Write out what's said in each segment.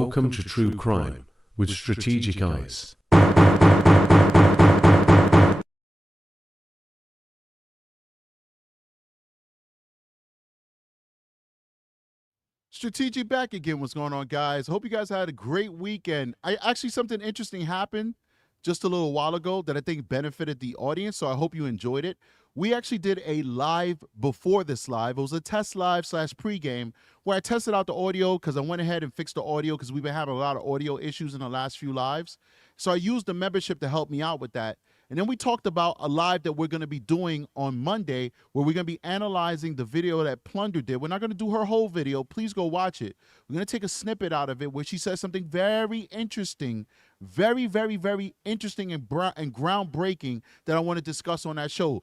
Welcome to True Crime with Strategic Eyes. Strategic back again. What's going on, guys? Hope you guys had a great weekend. Something interesting happened just a little while ago that I think benefited the audience, so I hope you enjoyed it. We actually did a live before this live. It was a test live / pregame where I tested out the audio because I went ahead and fixed the audio because we've been having a lot of audio issues in the last few lives. So I used the membership to help me out with that. And then we talked about a live that we're going to be doing on Monday where we're going to be analyzing the video that Plunder did. We're not going to do her whole video. Please go watch it. We're going to take a snippet out of it where she says something very interesting, very, very, very interesting and groundbreaking that I want to discuss on that show.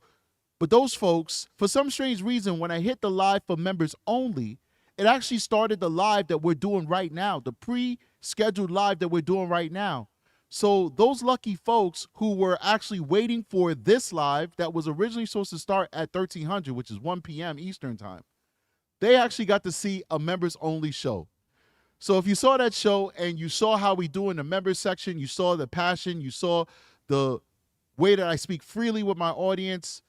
But those folks, for some strange reason, when I hit the live for members only, it actually started the live that we're doing right now, the pre-scheduled live that we're doing right now. So those lucky folks who were actually waiting for this live that was originally supposed to start at 1300, which is 1 p.m. Eastern time, they actually got to see a members only show. So if you saw that show and you saw how we do in the members section, you saw the passion, you saw the way that I speak freely with my audience,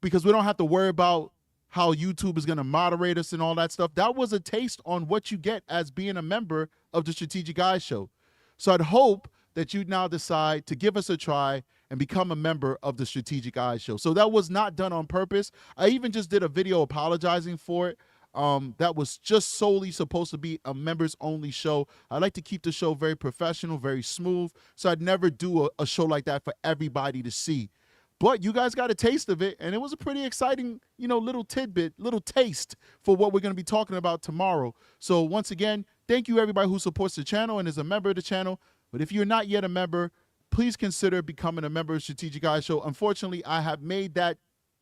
because we don't have to worry about how YouTube is going to moderate us and all that stuff. That was a taste on what you get as being a member of the Strategic Eyes Show. So I'd hope that you now decide to give us a try and become a member of the Strategic Eyes Show. So that was not done on purpose. I even just did a video apologizing for it. That was just solely supposed to be a members only show. I like to keep the show very professional, very smooth. So I'd never do a show like that for everybody to see. But you guys got a taste of it, and it was a pretty exciting, little tidbit, little taste for what we're going to be talking about tomorrow. So once again, thank you everybody who supports the channel and is a member of the channel. But if you're not yet a member, please consider becoming a member of Strategic Eyes Show. Unfortunately, I have made that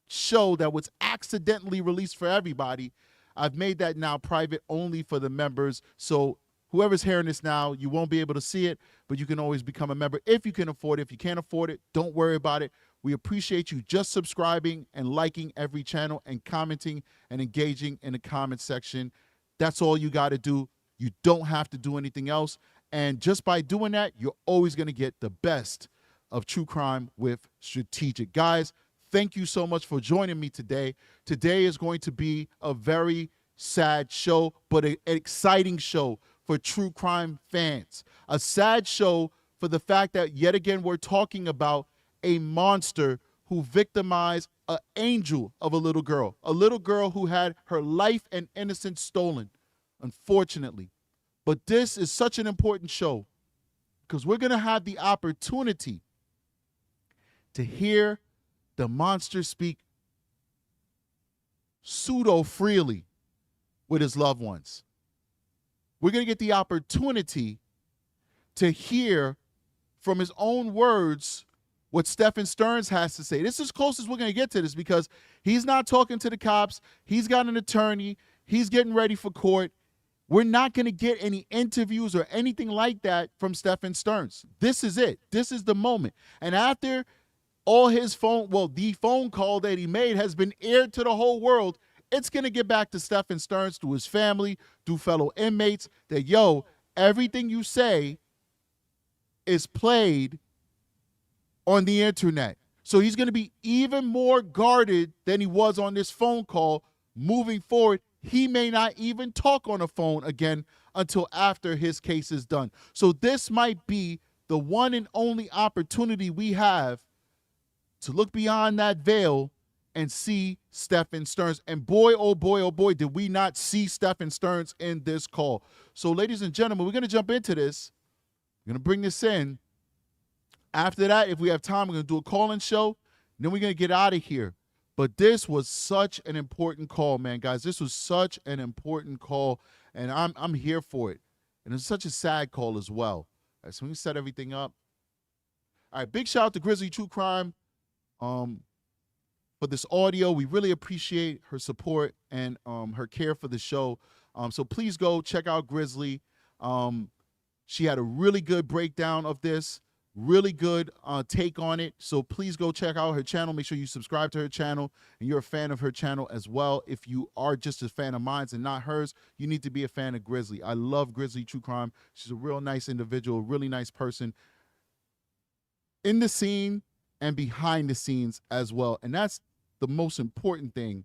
show that was accidentally released for everybody. I've made that now private only for the members. So whoever's hearing this now, you won't be able to see it, but you can always become a member if you can afford it. If you can't afford it, don't worry about it. We appreciate you just subscribing and liking every channel and commenting and engaging in the comment section. That's all you got to do. You don't have to do anything else. And just by doing that, you're always going to get the best of true crime with Strategic. Guys, thank you so much for joining me today. Today is going to be a very sad show, but an exciting show for true crime fans. A sad show for the fact that yet again we're talking about a monster who victimized an angel of a little girl who had her life and innocence stolen, unfortunately. But this is such an important show because we're going to have the opportunity to hear the monster speak pseudo-freely with his loved ones. We're going to get the opportunity to hear from his own words what Stephan Sterns has to say. This is as close as we're going to get to this because he's not talking to the cops. He's got an attorney. He's getting ready for court. We're not going to get any interviews or anything like that from Stephan Sterns. This is it. This is the moment. And after all his the phone call that he made has been aired to the whole world, it's going to get back to Stephan Sterns, to his family, to fellow inmates, that, everything you say is played on the internet. So he's going to be even more guarded than he was on this phone call moving forward. He may not even talk on the phone again until after his case is done. So this might be the one and only opportunity we have to look beyond that veil and see Stephan Sterns. And boy, oh boy, did we not see Stephan Sterns in this call. So ladies and gentlemen, we're going to jump into this. We're going to bring this in. After that, if we have time, we're going to do a call-in show. And then we're going to get out of here. But this was such an important call, man, guys. This was such an important call, and I'm here for it. And it's such a sad call as well. All right, so we can set everything up. All right, big shout out to Grizzly True Crime for this audio. We really appreciate her support and her care for the show. So please go check out Grizzly. She had a really good breakdown of this. Really good take on it. So please go check out her channel. Make sure you subscribe to her channel and you're a fan of her channel as well. If you are just a fan of mine and not hers, you need to be a fan of Grizzly. I love Grizzly True Crime. She's a real nice individual, really nice person in the scene and behind the scenes as well. And that's the most important thing,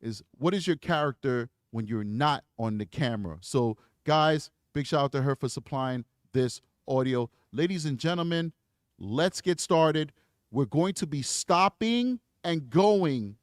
is what is your character when you're not on the camera? So guys, big shout out to her for supplying this audio. Ladies and gentlemen, let's get started. We're going to be stopping and going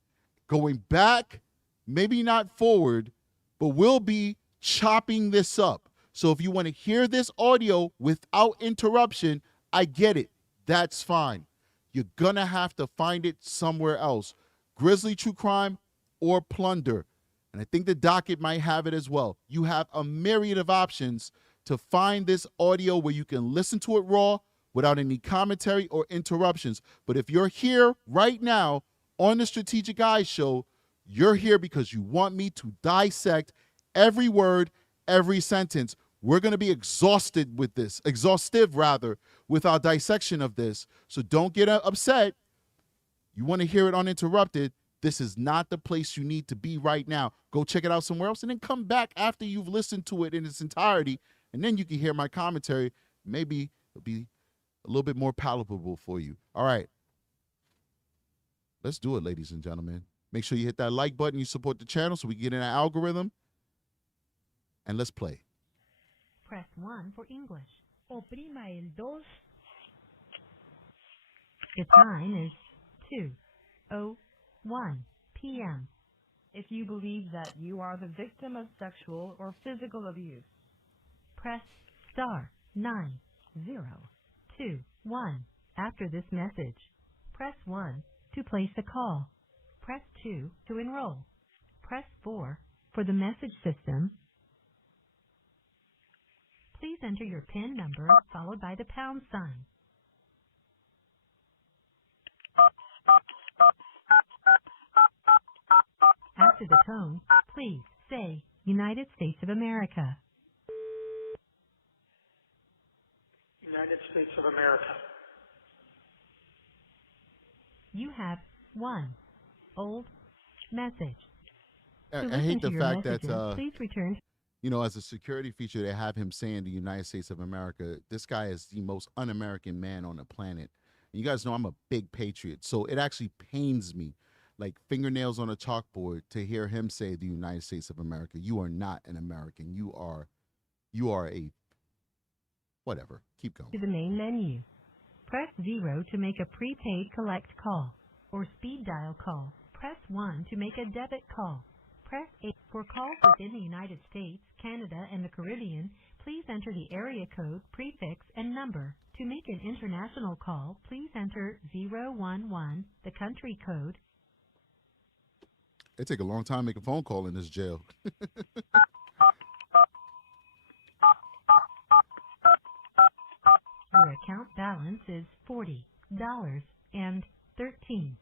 back, maybe not forward, but we'll be chopping this up. So if you want to hear this audio without interruption, I get it. That's fine. You're going to have to find it somewhere else. Grizzly True Crime or Plunder. And I think the docket might have it as well. You have a myriad of options to find this audio where you can listen to it raw without any commentary or interruptions. But if you're here right now on the Strategic Eyes Show, you're here because you want me to dissect every word, every sentence. We're going to be exhaustive with our dissection of this. So don't get upset. You want to hear it uninterrupted. This is not the place you need to be right now. Go check it out somewhere else and then come back after you've listened to it in its entirety. And then you can hear my commentary. Maybe it'll be a little bit more palatable for you. All right. Let's do it, ladies and gentlemen. Make sure you hit that like button. You support the channel so we can get in an algorithm. And let's play. Press 1 for English. Oprima el 2. The time is 2:01 p.m. If you believe that you are the victim of sexual or physical abuse, press star 9021. After this message, press 1 to place a call. Press 2 to enroll. Press 4 for the message system. Please enter your PIN number followed by the pound sign. After the tone, please say United States of America. United States of America. You have one old message. I hate the fact that, please return. You know, as a security feature, they have him saying the United States of America. This guy is the most un-American man on the planet. And you guys know I'm a big patriot, so it actually pains me, like fingernails on a chalkboard, to hear him say the United States of America. You are not an American. You are a whatever. Keep going. To the main menu. Press 0 to make a prepaid collect call or speed dial call. Press 1 to make a debit call. Press 8 for calls within the United States, Canada, and the Caribbean. Please enter the area code, prefix, and number. To make an international call, please enter 011, the country code. It take a long time to make a phone call in this jail. Your account balance is $40.13.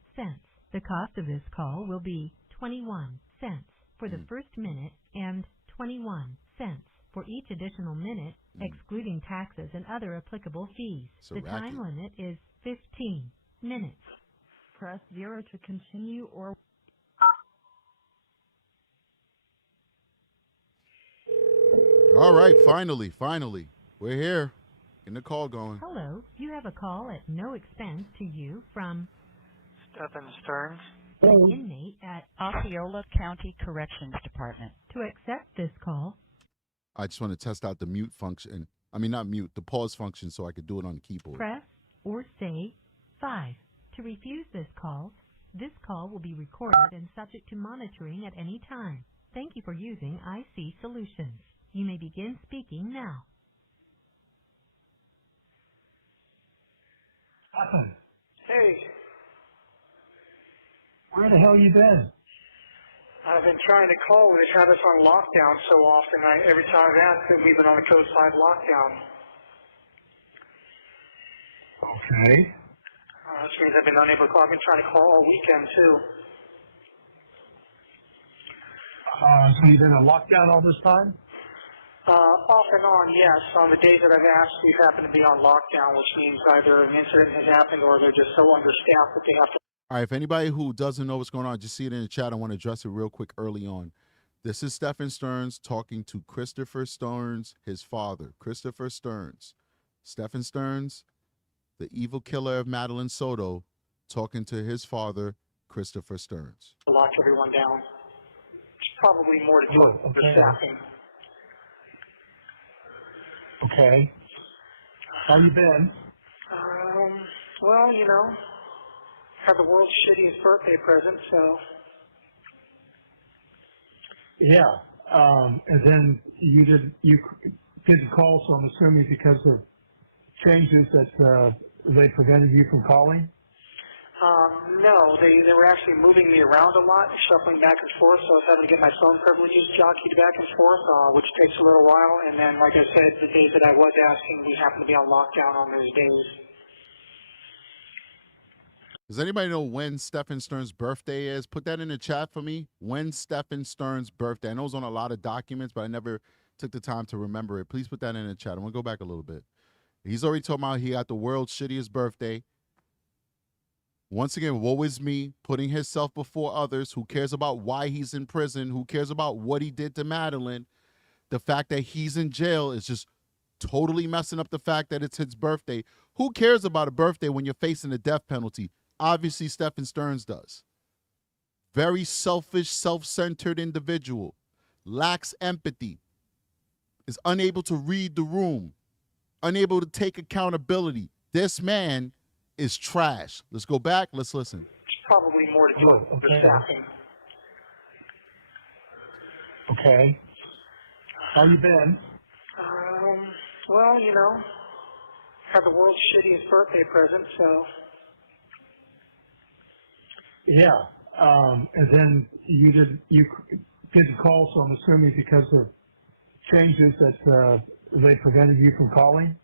The cost of this call will be 21 cents for the first minute and 21 cents for each additional minute, excluding taxes and other applicable fees. The time limit is 15 minutes. press 0 to continue or... All right, finally, we're here. Getting the call going. Hello, you have a call at no expense to you from Stephan Sterns. an inmate at Osceola County Corrections Department. To accept this call, I just want to test out the mute function. I mean, not mute, the pause function, so I could do it on the keyboard. press or say 5. To refuse this call will be recorded and subject to monitoring at any time. Thank you for using IC Solutions. You may begin speaking now. Stephan, Hey, where the hell you been? I've been trying to call. We've had us on lockdown so often. Every time I've asked it, we've been on a coast-side lockdown. Okay. Which means I've been unable to call. I've been trying to call all weekend, too. So you've been on lockdown all this time? Off and on, yes. On the days that I've asked, we've happened to be on lockdown, which means either an incident has happened or they're just so understaffed that they have to. All right, if anybody who doesn't know what's going on, just see it in the chat. I want to address it real quick early on. This is Stephan Sterns talking to Christopher Sterns, his father. Christopher Sterns. Stephan Sterns, the evil killer of Madeline Soto, talking to his father, Christopher Sterns. Lock everyone down. It's probably more to do with the staffing. Okay. How you been? Well, you know, had the world's shittiest birthday present, so. Yeah. And then you didn't call, so I'm assuming because of changes that they prevented you from calling? No, they were actually moving me around a lot, shuffling back and forth, so I was having to get my phone privileges jockeyed back and forth, which takes a little while. And then, like I said, the days that I was asking, we happened to be on lockdown on those days. Does anybody know when Stephan Sterns' birthday is? Put that in the chat for me. When Stephan Sterns' birthday? I know it's on a lot of documents, but I never took the time to remember it. Please put that in the chat. I'm going to go back a little bit. He's already talking about he got the world's shittiest birthday. Once again, woe is me, putting himself before others. Who cares about why he's in prison? Who cares about what he did to Madeline? The fact that he's in jail is just totally messing up the fact that it's his birthday. Who cares about a birthday when you're facing the death penalty? Obviously, Stephan Sterns does. Very selfish, self-centered individual. Lacks empathy. Is unable to read the room. Unable to take accountability. This man is trash. Let's go back. Let's listen. It's probably more to do with the staffing. Okay. How you been? Well, you know, had the world's shittiest birthday present, so. Yeah. And then you didn't call, so I'm assuming because of changes that they prevented you from calling?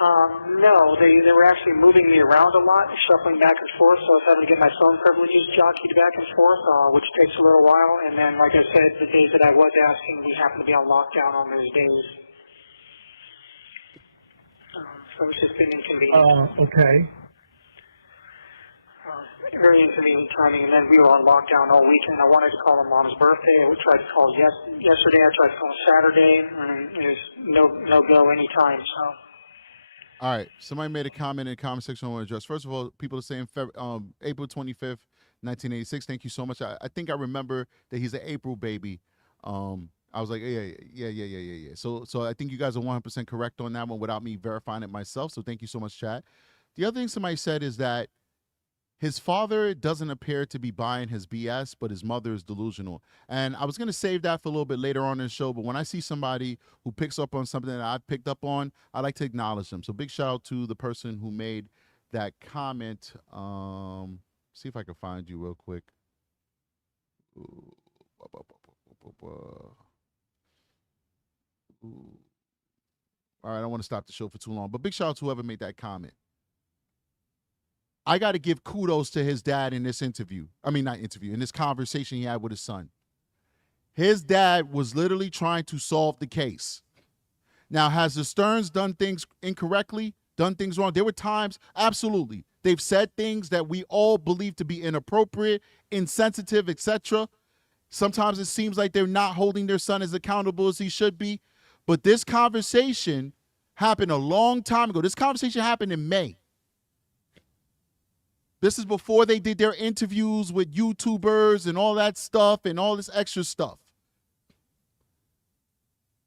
No, they were actually moving me around a lot, shuffling back and forth, so I was having to get my phone privileges jockeyed back and forth, which takes a little while. And then, like I said, the days that I was asking, we happened to be on lockdown on those days. So it's just been inconvenient. Okay. Very inconvenient timing, and then we were on lockdown all weekend. I wanted to call my mom's birthday. I tried to call yesterday. I tried to call Saturday, and it was no go anytime. So. All right. Somebody made a comment in the comment section I want to address. First of all, people are saying April 25th, 1986. Thank you so much. I think I remember that he's an April baby. I was like, yeah. So I think you guys are 100% correct on that one without me verifying it myself. So thank you so much, chat. The other thing somebody said is that his father doesn't appear to be buying his BS, but his mother is delusional. And I was going to save that for a little bit later on in the show, but when I see somebody who picks up on something that I've picked up on, I like to acknowledge them. So big shout out to the person who made that comment. See if I can find you real quick. All right, I don't want to stop the show for too long, but big shout out to whoever made that comment. I got to give kudos to his dad in this interview. I mean, not interview, in this conversation he had with his son. His dad was literally trying to solve the case. Now, has the Sterns done things incorrectly, done things wrong? There were times, absolutely. They've said things that we all believe to be inappropriate, insensitive, etc. Sometimes it seems like they're not holding their son as accountable as he should be. But this conversation happened a long time ago. This conversation happened in May. This is before they did their interviews with YouTubers and all that stuff and all this extra stuff.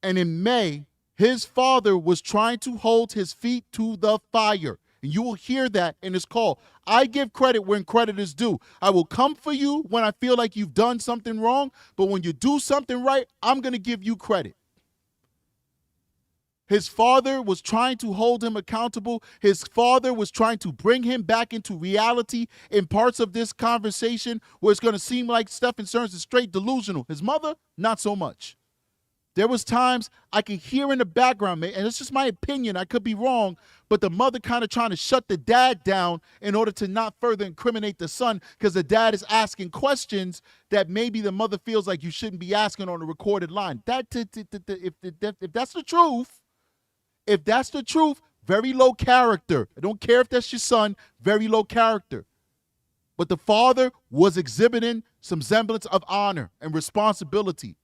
And in May, his father was trying to hold his feet to the fire. And you will hear that in his call. I give credit when credit is due. I will come for you when I feel like you've done something wrong, but when you do something right, I'm going to give you credit. His father was trying to hold him accountable. His father was trying to bring him back into reality in parts of this conversation where it's going to seem like Stephan Sterns is straight delusional. His mother, not so much. There was times I could hear in the background, and it's just my opinion, I could be wrong, but the mother kind of trying to shut the dad down in order to not further incriminate the son, because the dad is asking questions that maybe the mother feels like you shouldn't be asking on a recorded line. If that's the truth, very low character. I don't care if that's your son, very low character. But the father was exhibiting some semblance of honor and responsibility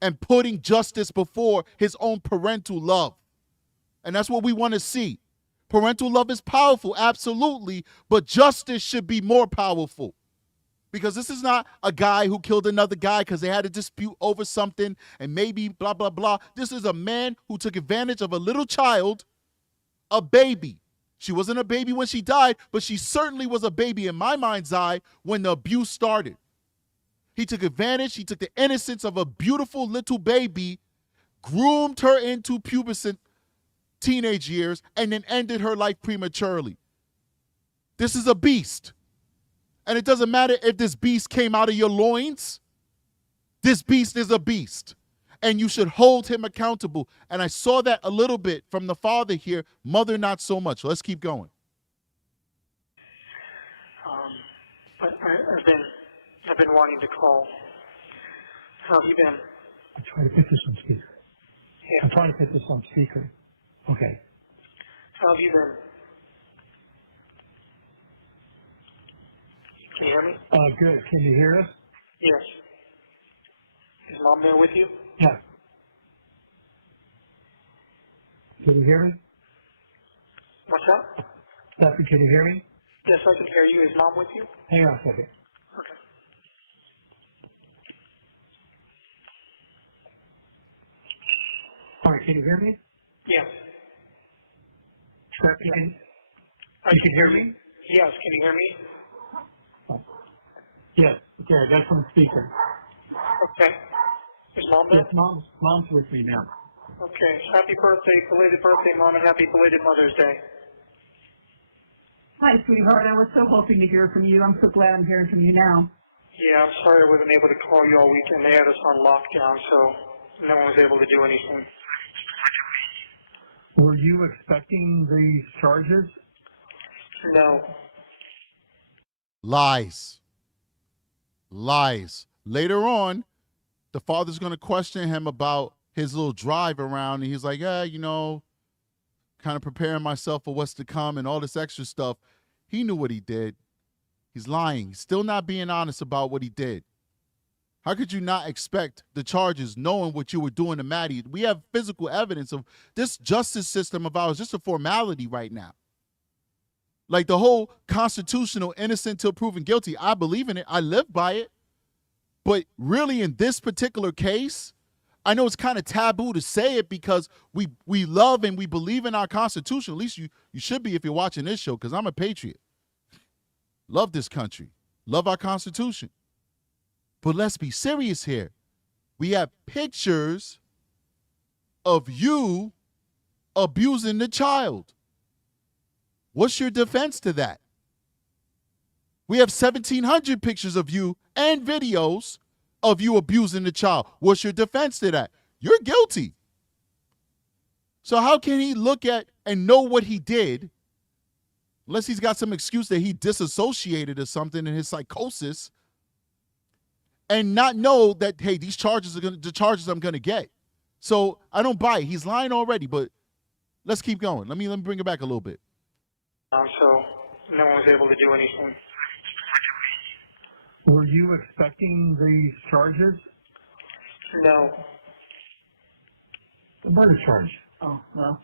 and putting justice before his own parental love. And that's what we want to see. Parental love is powerful, absolutely, but justice should be more powerful. Because this is not a guy who killed another guy because they had a dispute over something and maybe blah, blah, blah. This is a man who took advantage of a little child, a baby. She wasn't a baby when she died, but she certainly was a baby in my mind's eye when the abuse started. He took advantage. He took the innocence of a beautiful little baby, groomed her into pubescent teenage years, and then ended her life prematurely. This is a beast. And it doesn't matter if this beast came out of your loins. This beast is a beast. And you should hold him accountable. And I saw that a little bit from the father here. Mother, not so much. Let's keep going. I've been wanting to call. How have you been? I'm trying to put this on speaker. Yeah. I'm trying to put this on speaker. Okay. How have you been? Can you hear me? Good. Can you hear us? Yes. Is Mom there with you? Yeah. Can you hear me? What's that? Stephan, can you hear me? Yes, I can hear you. Is Mom with you? Hang on a second. Okay. All right, can you hear me? Yes. Stephan, You can hear me? Yes, can you hear me? yes. Okay, I got some speaker. Okay. Is Mom there? Yes, mom's with me now. Okay. Happy birthday, belated birthday, Mom, and happy belated Mother's Day. Hi, sweetheart. I was so hoping to hear from you. I'm so glad I'm hearing from you now. Yeah, I'm sorry I wasn't able to call you all weekend. They had us on lockdown, so no one was able to do anything. Were you expecting these charges? No. Lies. Later on, the father's going to question him about his little drive around, and he's like, kind of preparing myself for what's to come and all this extra stuff. He knew what he did. He's lying. He's still not being honest about what he did. How could you not expect the charges knowing what you were doing to Maddie? We have physical evidence of this justice system of ours, just a formality right now. Like the whole constitutional innocent till proven guilty, I believe in it. I live by it. But really in this particular case, I know it's kind of taboo to say it because we love and we believe in our Constitution. At least you should be if you're watching this show, because I'm a patriot. Love this country. Love our Constitution. But let's be serious here. We have pictures of you abusing the child. What's your defense to that? We have 1,700 pictures of you and videos of you abusing the child. What's your defense to that? You're guilty. So how can he look at and know what he did, unless he's got some excuse that he disassociated or something in his psychosis, and not know that, hey, these charges are the charges I'm gonna get? So I don't buy it. He's lying already, but let's keep going. Let me bring it back a little bit. So no one was able to do anything. Were you expecting these charges? No. The murder charge. Oh, well,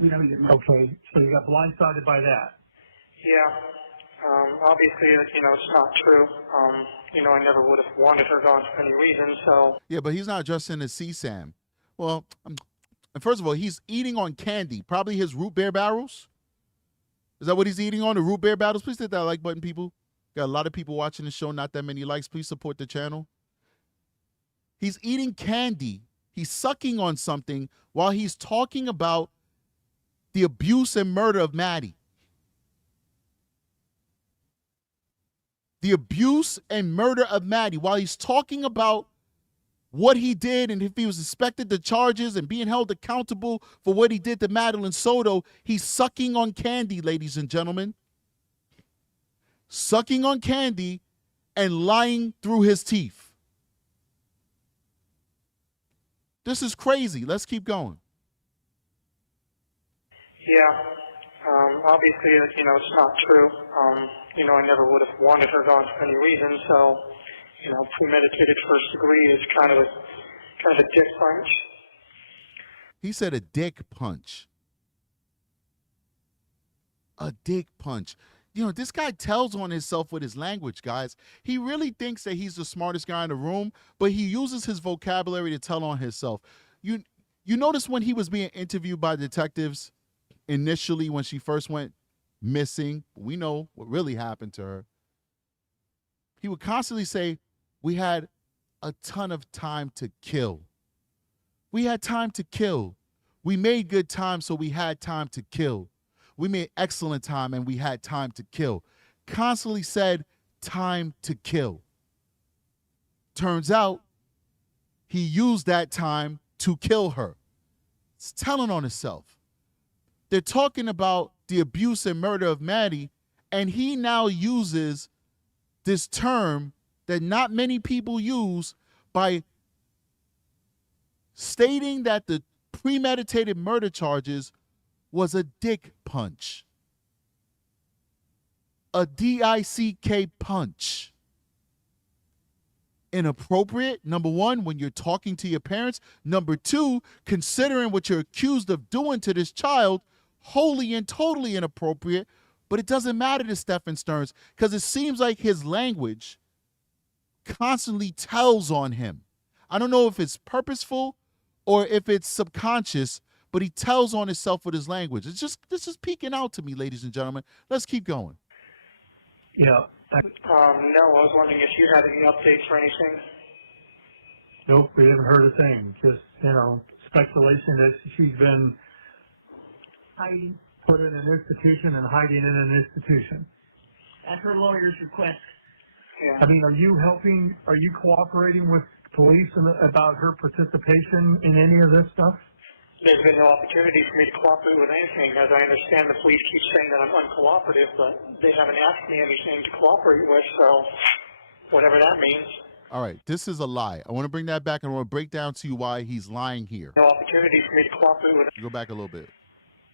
we know you're not. Okay, so you got blindsided by that. Yeah. Obviously, it's not true. I never would have wanted her gone for any reason, so. Yeah, but he's not addressing the CSAM. Well, and first of all, he's eating on candy, probably his root beer barrels. Is that what he's eating on, the root beer barrels? Please hit that like button, people. Got a lot of people watching the show, not that many likes. Please support the channel. He's eating candy. He's sucking on something while he's talking about the abuse and murder of Maddie. The abuse and murder of Maddie, while he's talking about what he did and if he was suspected the charges and being held accountable for what he did to Madeline Soto, he's sucking on candy, ladies and gentlemen. Sucking on candy and lying through his teeth. This is crazy. Let's keep going. Yeah. Obviously, it's not true. I never would have wanted her gone for any reason, so, premeditated first degree is kind of a dick punch. He said a dick punch. A dick punch. This guy tells on himself with his language, guys. He really thinks that he's the smartest guy in the room, but he uses his vocabulary to tell on himself. You notice when he was being interviewed by detectives initially when she first went missing, we know what really happened to her. He would constantly say, we had a ton of time to kill. We had time to kill. We made good time, so we had time to kill. We made excellent time and we had time to kill. Constantly said time to kill. Turns out he used that time to kill her. It's telling on himself. They're talking about the abuse and murder of Maddie, and he now uses this term that not many people use by stating that the premeditated murder charges was a dick punch. A D-I-C-K punch. Inappropriate, number one, when you're talking to your parents. Number two, considering what you're accused of doing to this child, wholly and totally inappropriate. But it doesn't matter to Stephan Sterns because it seems like his language constantly tells on him. I don't know if it's purposeful or if it's subconscious, but he tells on himself with his language. This is peeking out to me, ladies and gentlemen. Let's keep going. Yeah. No, I was wondering if you had any updates or anything. Nope, we haven't heard a thing. Just, speculation that she's been hiding put in an institution and hiding in an institution. at her lawyer's request. Yeah. I mean, are you cooperating with police about her participation in any of this stuff? There's been no opportunity for me to cooperate with anything. As I understand, the police keep saying that I'm uncooperative, but they haven't asked me anything to cooperate with, so whatever that means. All right, this is a lie. I want to bring that back and I want to break down to you why he's lying here. No opportunity for me to cooperate with. Go back a little bit.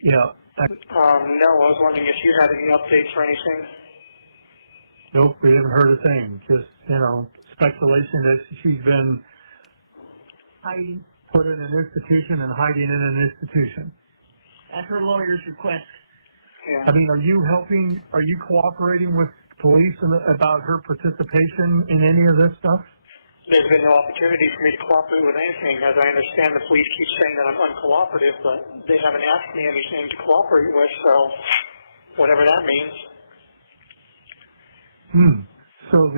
Yeah. No, I was wondering if you had any updates or anything. Nope, we haven't heard a thing. Just, speculation that she's been Hiding put in an institution and hiding in an institution. at her lawyer's request. Yeah. I mean, are you cooperating with police about her participation in any of this stuff? There's been no opportunity for me to cooperate with anything. As I understand, the police keep saying that I'm uncooperative, but they haven't asked me anything to cooperate with, so whatever that means. So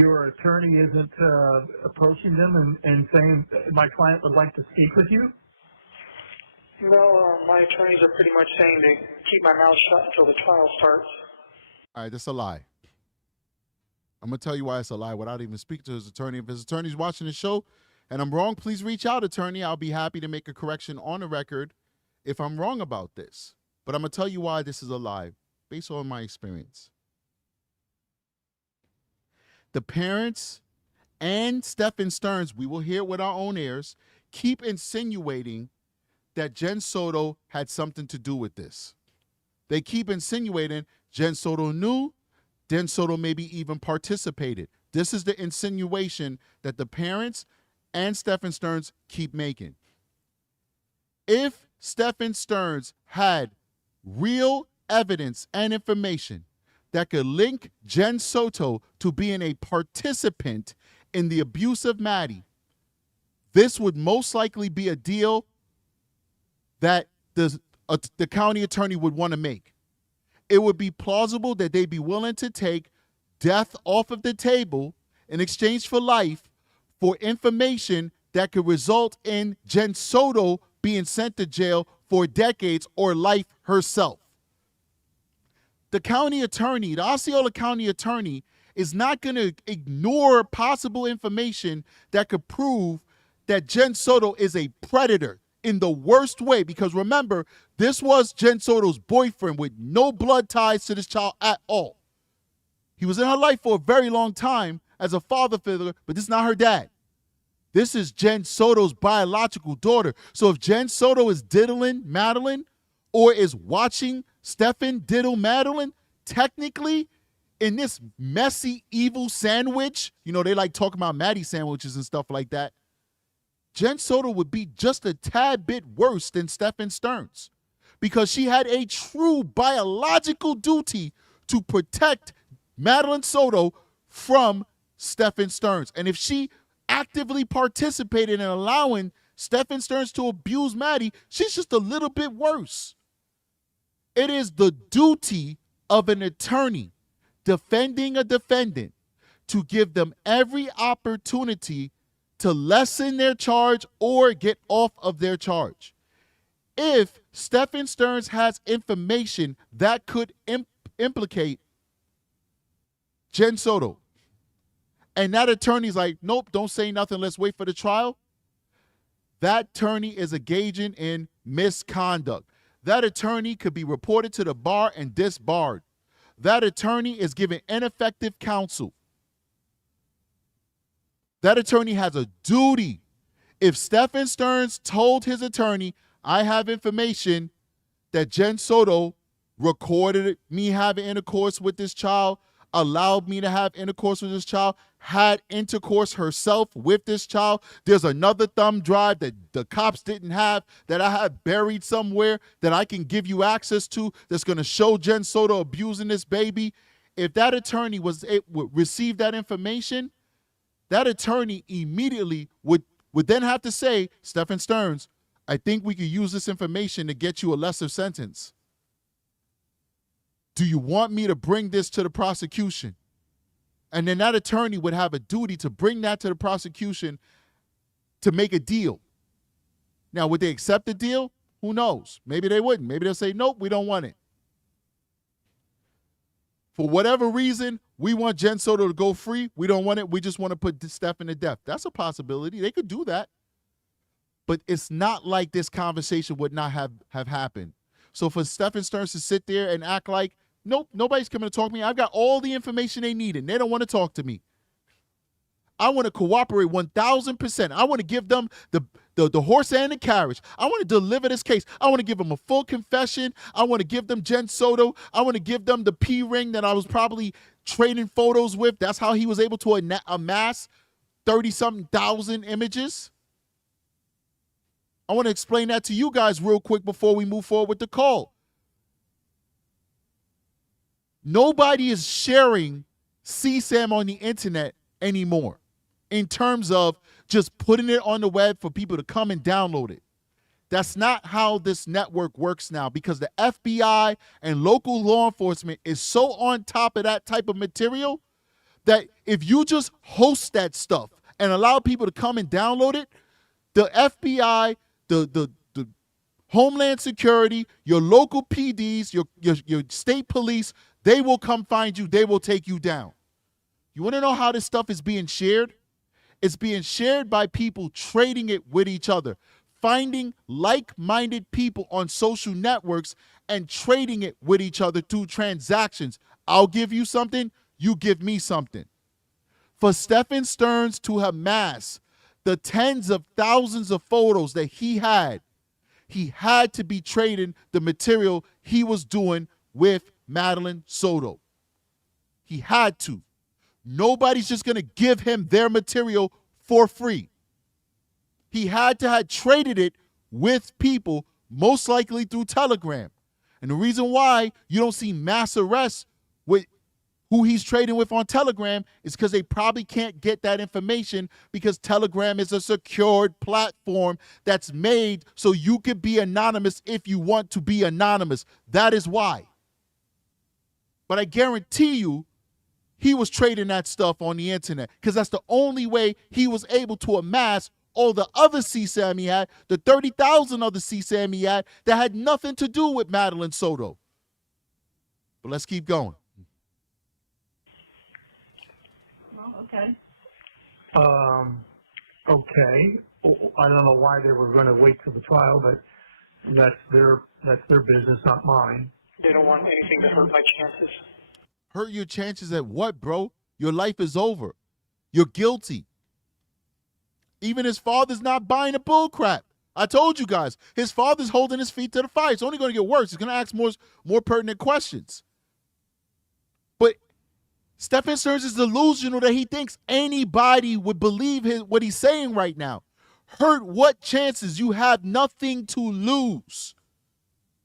your attorney isn't approaching them and saying, my client would like to speak with you? No, my attorneys are pretty much saying to keep my mouth shut until the trial starts. All right, that's a lie. I'm going to tell you why it's a lie without even speaking to his attorney. If his attorney's watching the show and I'm wrong, please reach out, attorney. I'll be happy to make a correction on the record if I'm wrong about this. But I'm going to tell you why this is a lie based on my experience. The parents and Stephan Sterns, we will hear it with our own ears, keep insinuating that Jen Soto had something to do with this. They keep insinuating Jen Soto knew, Jen Soto maybe even participated. This is the insinuation that the parents and Stephan Sterns keep making. If Stephan Sterns had real evidence and information that could link Jen Soto to being a participant in the abuse of Maddie, this would most likely be a deal that the county attorney would want to make. It would be plausible that they'd be willing to take death off of the table in exchange for life for information that could result in Jen Soto being sent to jail for decades or life herself. The county attorney, the Osceola County attorney, is not going to ignore possible information that could prove that Jen Soto is a predator in the worst way. Because remember, this was Jen Soto's boyfriend with no blood ties to this child at all. He was in her life for a very long time as a father figure, but this is not her dad. This is Jen Soto's biological daughter. So if Jen Soto is diddling Madeline or is watching Stephan diddle Madeline, technically, in this messy, evil sandwich, you know, they like talking about Maddie sandwiches and stuff like that, Jen Soto would be just a tad bit worse than Stephan Sterns because she had a true biological duty to protect Madeline Soto from Stephan Sterns. And if she actively participated in allowing Stephan Sterns to abuse Maddie, she's just a little bit worse. It is the duty of an attorney defending a defendant to give them every opportunity to lessen their charge or get off of their charge. If Stephan Sterns has information that could implicate Jen Soto, and that attorney's like, nope, don't say nothing, let's wait for the trial, that attorney is engaging in misconduct. That attorney could be reported to the bar and disbarred. That attorney is giving ineffective counsel. That attorney has a duty. If Stephan Sterns told his attorney, I have information that Jen Soto recorded me having intercourse with this child, allowed me to have intercourse with this child, had intercourse herself with this child. There's another thumb drive that the cops didn't have that I have buried somewhere that I can give you access to that's going to show Jen Soto abusing this baby. If that attorney would receive that information, that attorney immediately would then have to say, Stephan Sterns, I think we could use this information to get you a lesser sentence. Do you want me to bring this to the prosecution? And then that attorney would have a duty to bring that to the prosecution to make a deal. Now, would they accept the deal? Who knows? Maybe they wouldn't. Maybe they'll say, nope, we don't want it. For whatever reason, we want Jen Soto to go free. We don't want it. We just want to put Stephan to death. That's a possibility. They could do that. But it's not like this conversation would not have happened. So for Stephan Sterns to sit there and act like, nope, nobody's coming to talk to me. I've got all the information they need, and they don't want to talk to me. I want to cooperate 1,000%. I want to give them the horse and the carriage. I want to deliver this case. I want to give them a full confession. I want to give them Jen Soto. I want to give them the P ring that I was probably trading photos with. That's how he was able to amass 30-something thousand images. I want to explain that to you guys real quick before we move forward with the call. Nobody is sharing CSAM on the internet anymore in terms of just putting it on the web for people to come and download it. That's not how this network works now because the FBI and local law enforcement is so on top of that type of material that if you just host that stuff and allow people to come and download it, the FBI, the Homeland Security, your local PDs, your state police, they will come find you. They will take you down. You want to know how this stuff is being shared? It's being shared by people trading it with each other, finding like-minded people on social networks and trading it with each other through transactions. I'll give you something, you give me something. For Stephan Sterns to amass the tens of thousands of photos that he had to be trading the material he was doing with Madeline Soto. He had to. Nobody's just going to give him their material for free. He had to have traded it with people, most likely through Telegram. And the reason why you don't see mass arrests with who he's trading with on Telegram is because they probably can't get that information because Telegram is a secured platform that's made so you could be anonymous if you want to be anonymous. That is why. But I guarantee you, he was trading that stuff on the internet because that's the only way he was able to amass all the other CSAM he had, the 30,000 other CSAM he had that had nothing to do with Madeline Soto. But let's keep going. Oh, okay. Okay. I don't know why they were going to wait till the trial, but that's their business, not mine. They don't want anything to hurt my chances. Hurt your chances at what, bro? Your life is over. You're guilty. Even his father's not buying the bull crap. I told you guys, his father's holding his feet to the fire. It's only going to get worse. He's going to ask more pertinent questions. But Stephan Sterns is delusional that he thinks anybody would believe what he's saying right now. Hurt what chances? You have nothing to lose.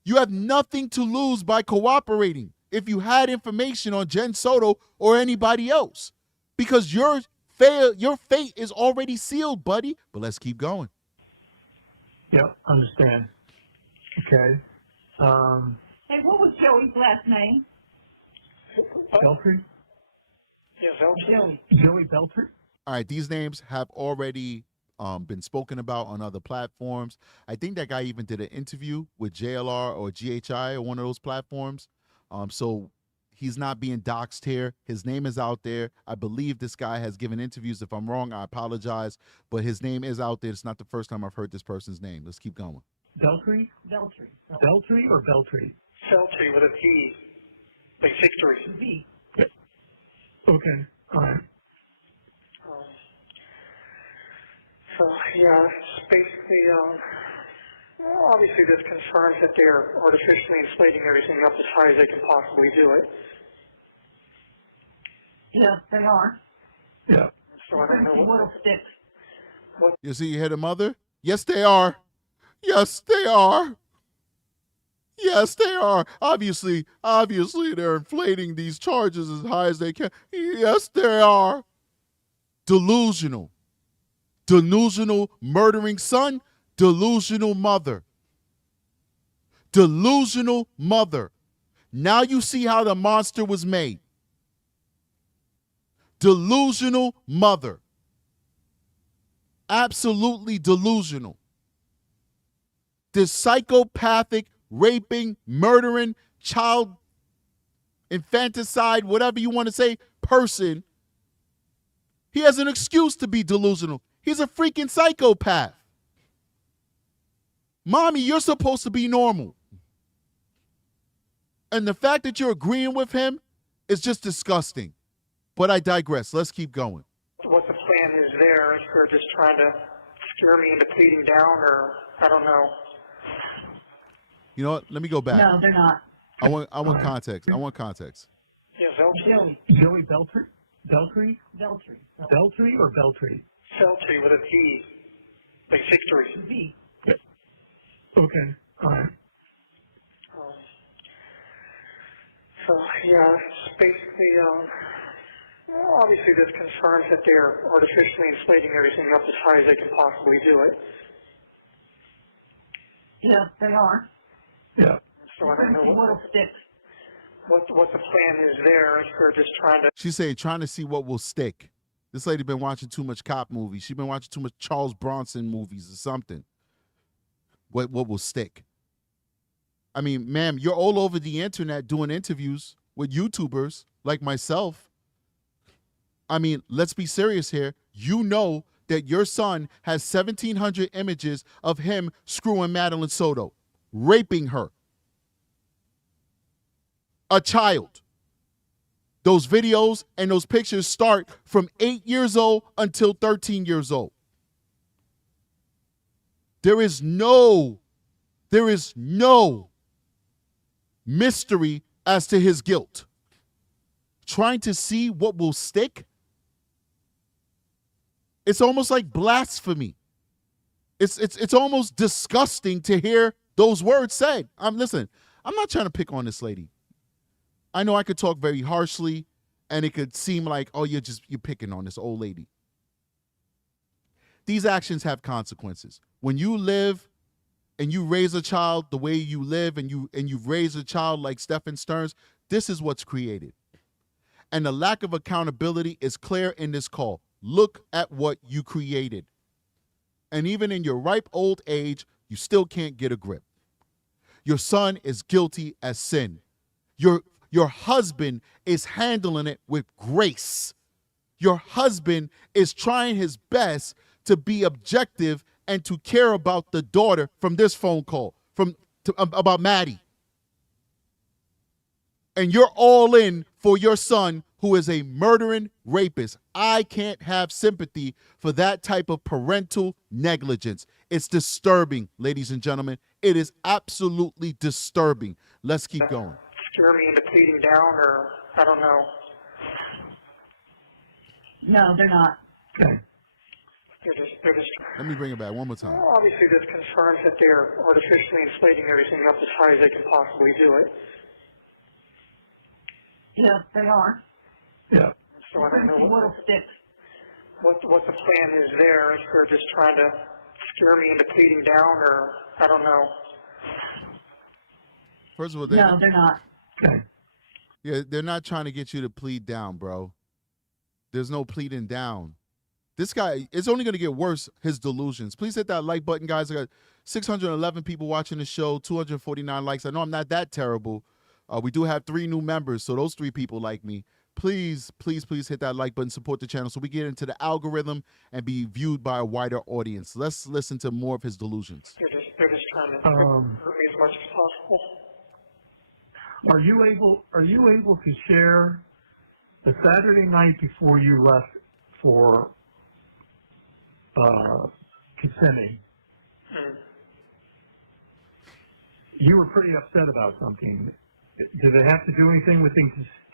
You have nothing to lose by cooperating if you had information on Jen Soto or anybody else. Because your fate is already sealed, buddy. But let's keep going. Yep, understand. Okay. Hey, what was Joey's last name? Beltry? Yeah, Veltri. Joey Beltry? All right, these names have already been spoken about on other platforms. I think that guy even did an interview with JLR or GHI or one of those platforms. So he's not being doxxed here. His name is out there. I believe this guy has given interviews. If I'm wrong, I apologize. But his name is out there. It's not the first time I've heard this person's name. Let's keep going. Beltry? Beltry. Beltry or Beltry? Veltri with a V. Like victory. V. Okay, all right. So, yeah, it's basically, obviously this confirms that they're artificially inflating everything up as high as they can possibly do it. Yeah, they are. Yeah. So I don't know What'll stick? You see, you hear the mother? Yes, they are. Yes, they are. Yes, they are. Obviously, they're inflating these charges as high as they can. Yes, they are. Delusional. Delusional murdering son. Delusional mother. Delusional mother. Now you see how the monster was made. Delusional mother. Absolutely delusional. This psychopathic, raping, murdering, child infanticide, whatever you want to say, person, he has an excuse to be delusional. He's a freaking psychopath. Mommy, you're supposed to be normal. And the fact that you're agreeing with him is just disgusting. But I digress. Let's keep going. what the plan is there. If they're just trying to scare me into pleading down, or I don't know. You know what? Let me go back. No, they're not. I want context. I want context. Yeah, Veltri. Joey Beltry? Beltry? Beltry. Beltry or Beltry? Veltri with a V, like victory. V. Okay, all right. So yeah, it's basically obviously this confirms that they're artificially inflating everything up as high as they can possibly do it. Yeah, they are. Yeah. So I don't know What'll stick? what the plan is there. If they're just trying to. She's saying trying to see what will stick. This lady been watching too much cop movies. She's been watching too much Charles Bronson movies or something. What will stick? I mean, ma'am, you're all over the internet doing interviews with YouTubers like myself. I mean, let's be serious here. You know that your son has 1,700 images of him screwing Madeline Soto, raping her. A child. Those videos and those pictures start from 8 years old until 13 years old. There is no mystery as to his guilt. Trying to see what will stick, it's almost like blasphemy. It's almost disgusting to hear those words said. Listen, I'm not trying to pick on this lady. I know I could talk very harshly and it could seem like, oh, you're picking on this old lady. These actions have consequences. When you live and you raise a child the way you live and you've raised a child like Stephan Sterns, this is what's created. And the lack of accountability is clear in this call. Look at what you created. And even in your ripe old age, you still can't get a grip. Your son is guilty as sin. Your husband is handling it with grace. your husband is trying his best to be objective and to care about the daughter from this phone call about Maddie. And you're all in for your son who is a murdering rapist. I can't have sympathy for that type of parental negligence. It's disturbing, ladies and gentlemen. It is absolutely disturbing. Let's keep going. Scare me into pleading down, or I don't know. No, they're not. Okay. They're just. Let me bring it back one more time. Well, obviously, this confirms that they're artificially inflating everything up as high as they can possibly do it. Yes, they are. Yeah. So I don't know Little sticks. what the plan is there. If they're just trying to scare me into pleading down, or I don't know. First of all, No, they're not. Okay. yeah, they're not trying to get you to plead down, bro. There's no pleading down. This guy, it's only going to get worse, his delusions. Please hit that like button, guys. I got 611 people watching the show, 249 likes. I know I'm not that terrible. We do have 3 new members, so those 3 people like me. Please, please, please hit that like button, support the channel so we get into the algorithm and be viewed by a wider audience. Let's listen to more of his delusions. They're just trying to hurt me as much as possible. Are you able to share the Saturday night before you left for Kissimmee? You were pretty upset about something. Did it have to do anything with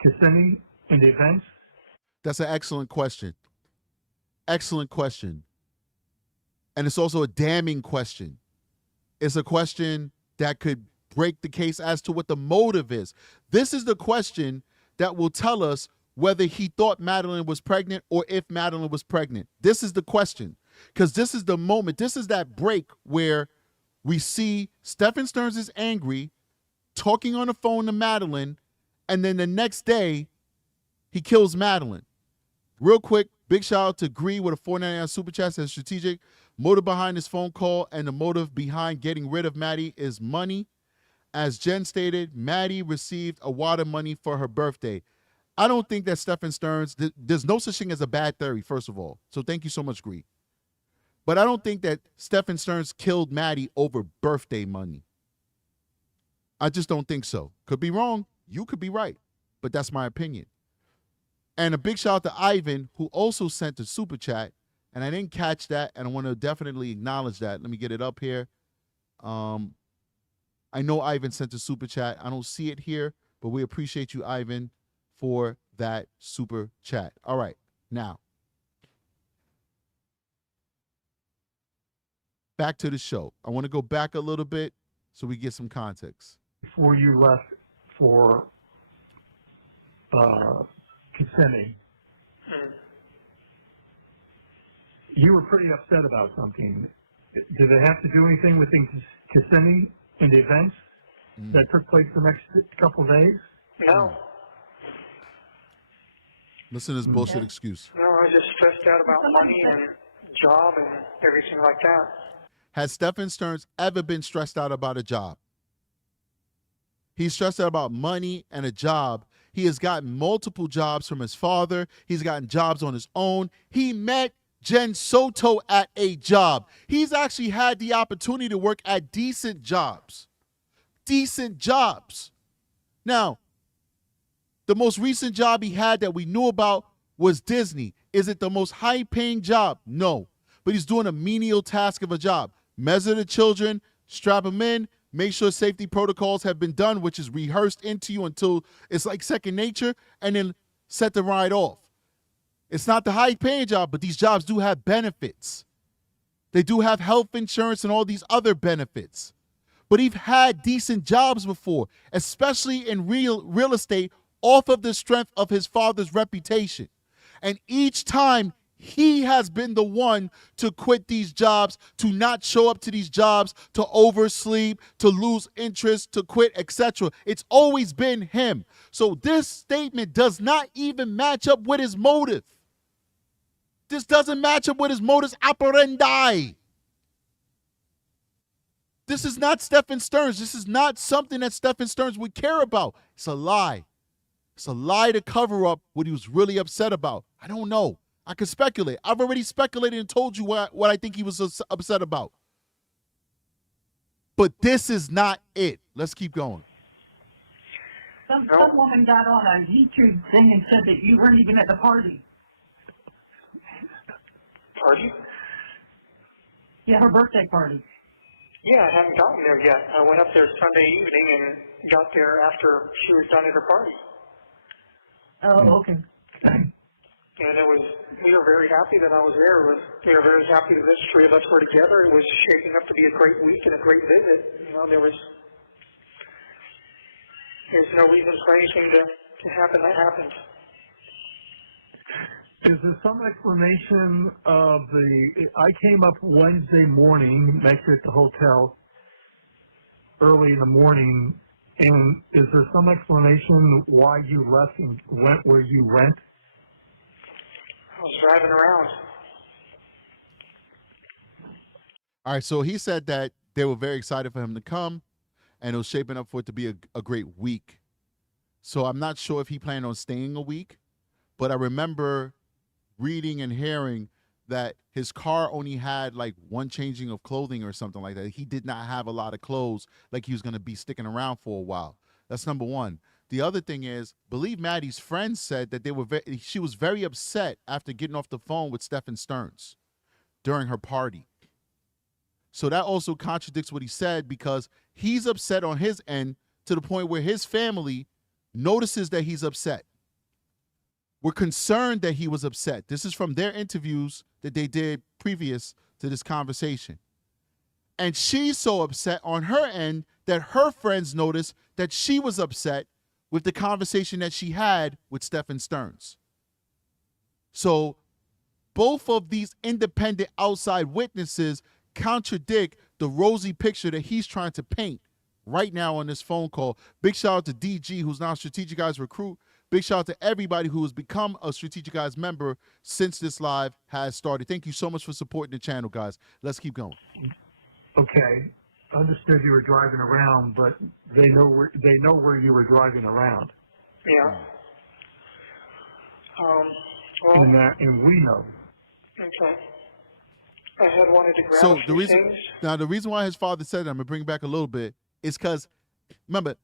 Kissimmee and the events? That's an excellent question. Excellent question. And it's also a damning question. It's a question that could break the case as to what the motive is. This is the question that will tell us whether he thought Madeline was pregnant or if Madeline was pregnant. This is the question. Because this is the moment, this is that break where we see Stephan Sterns is angry, talking on the phone to Madeline, and then the next day, he kills Madeline. Real quick, big shout out to Gree with a $4.99 super chat, says strategic. Motive behind this phone call and the motive behind getting rid of Maddie is money. As Jen stated, Maddie received a wad of money for her birthday. I don't think that Stephan Sterns, there's no such thing as a bad theory, first of all. So thank you so much, Gree. But I don't think that Stephan Sterns killed Maddie over birthday money. I just don't think so. Could be wrong. You could be right. But that's my opinion. And a big shout out to Ivan, who also sent a super chat. And I didn't catch that, and I want to definitely acknowledge that. Let me get it up here. I know Ivan sent a super chat. I don't see it here, but we appreciate you, Ivan, for that super chat. All right, now, back to the show. I want to go back a little bit so we get some context. Before you left for Kissimmee, you were pretty upset about something. Did it have to do anything with Kissimmee and the events that took place the next couple of days? No. Listen to this bullshit excuse. No, I was just stressed out about money and job and everything like that. Has Stephan Sterns ever been stressed out about a job? He's stressed out about money and a job. He has gotten multiple jobs from his father. He's gotten jobs on his own. He met Jen Soto at a job. He's actually had the opportunity to work at decent jobs. Decent jobs. Now, the most recent job he had that we knew about was Disney. Is it the most high-paying job? No. But he's doing a menial task of a job. Measure the children, strap them in, make sure safety protocols have been done, which is rehearsed into you until it's like second nature, and then set the ride off. It's not the high-paying job, but these jobs do have benefits. They do have health insurance and all these other benefits. But he's had decent jobs before, especially in real estate, off of the strength of his father's reputation. And each time, he has been the one to quit these jobs, to not show up to these jobs, to oversleep, to lose interest, to quit, etc. It's always been him. So this statement does not even match up with his motive. This doesn't match up with his modus operandi. This is not Stephan Sterns. This is not something that Stephan Sterns would care about. It's a lie. It's a lie to cover up what he was really upset about. I don't know. I can speculate. I've already speculated and told you what I think he was upset about. But this is not it. Let's keep going. Some woman got on a YouTube thing and said that you weren't even at the party. Party? Yeah, her birthday party. Yeah, I haven't gotten there yet. I went up there Sunday evening and got there after she was done at her party. Oh, okay. And we were very happy that I was there. We were very happy that the three of us were together. It was shaping up to be a great week and a great visit. You know, there's no reason for anything to happen that happened. Is there some explanation of I came up Wednesday morning, met you at the hotel early in the morning, and is there some explanation why you left and went where you went? I was driving around. All right, so he said that they were very excited for him to come, and it was shaping up for it to be a great week. So I'm not sure if he planned on staying a week, but I remember reading and hearing that his car only had like one changing of clothing or something like that. He did not have a lot of clothes, like he was going to be sticking around for a while. That's number one. The other thing is, believe Maddie's friends said that she was very upset after getting off the phone with Stephan Sterns during her party. So that also contradicts what he said, because he's upset on his end to the point where his family notices that he's upset. We're concerned that he was upset. This is from their interviews that they did previous to this conversation. And she's so upset on her end that her friends noticed that she was upset with the conversation that she had with Stephan Sterns. So both of these independent outside witnesses contradict the rosy picture that he's trying to paint right now on this phone call. Big shout out to DG, who's now Strategic Eyes recruit. Big shout out to everybody who has become a Strategic Eyes member since this live has started. Thank you so much for supporting the channel, guys. Let's keep going. Okay, understood you were driving around, but they know where you were driving around. Yeah. And we know. Okay. I had wanted to grab So a few things. the reason why his father said that, I'm gonna bring it back a little bit, is because remember,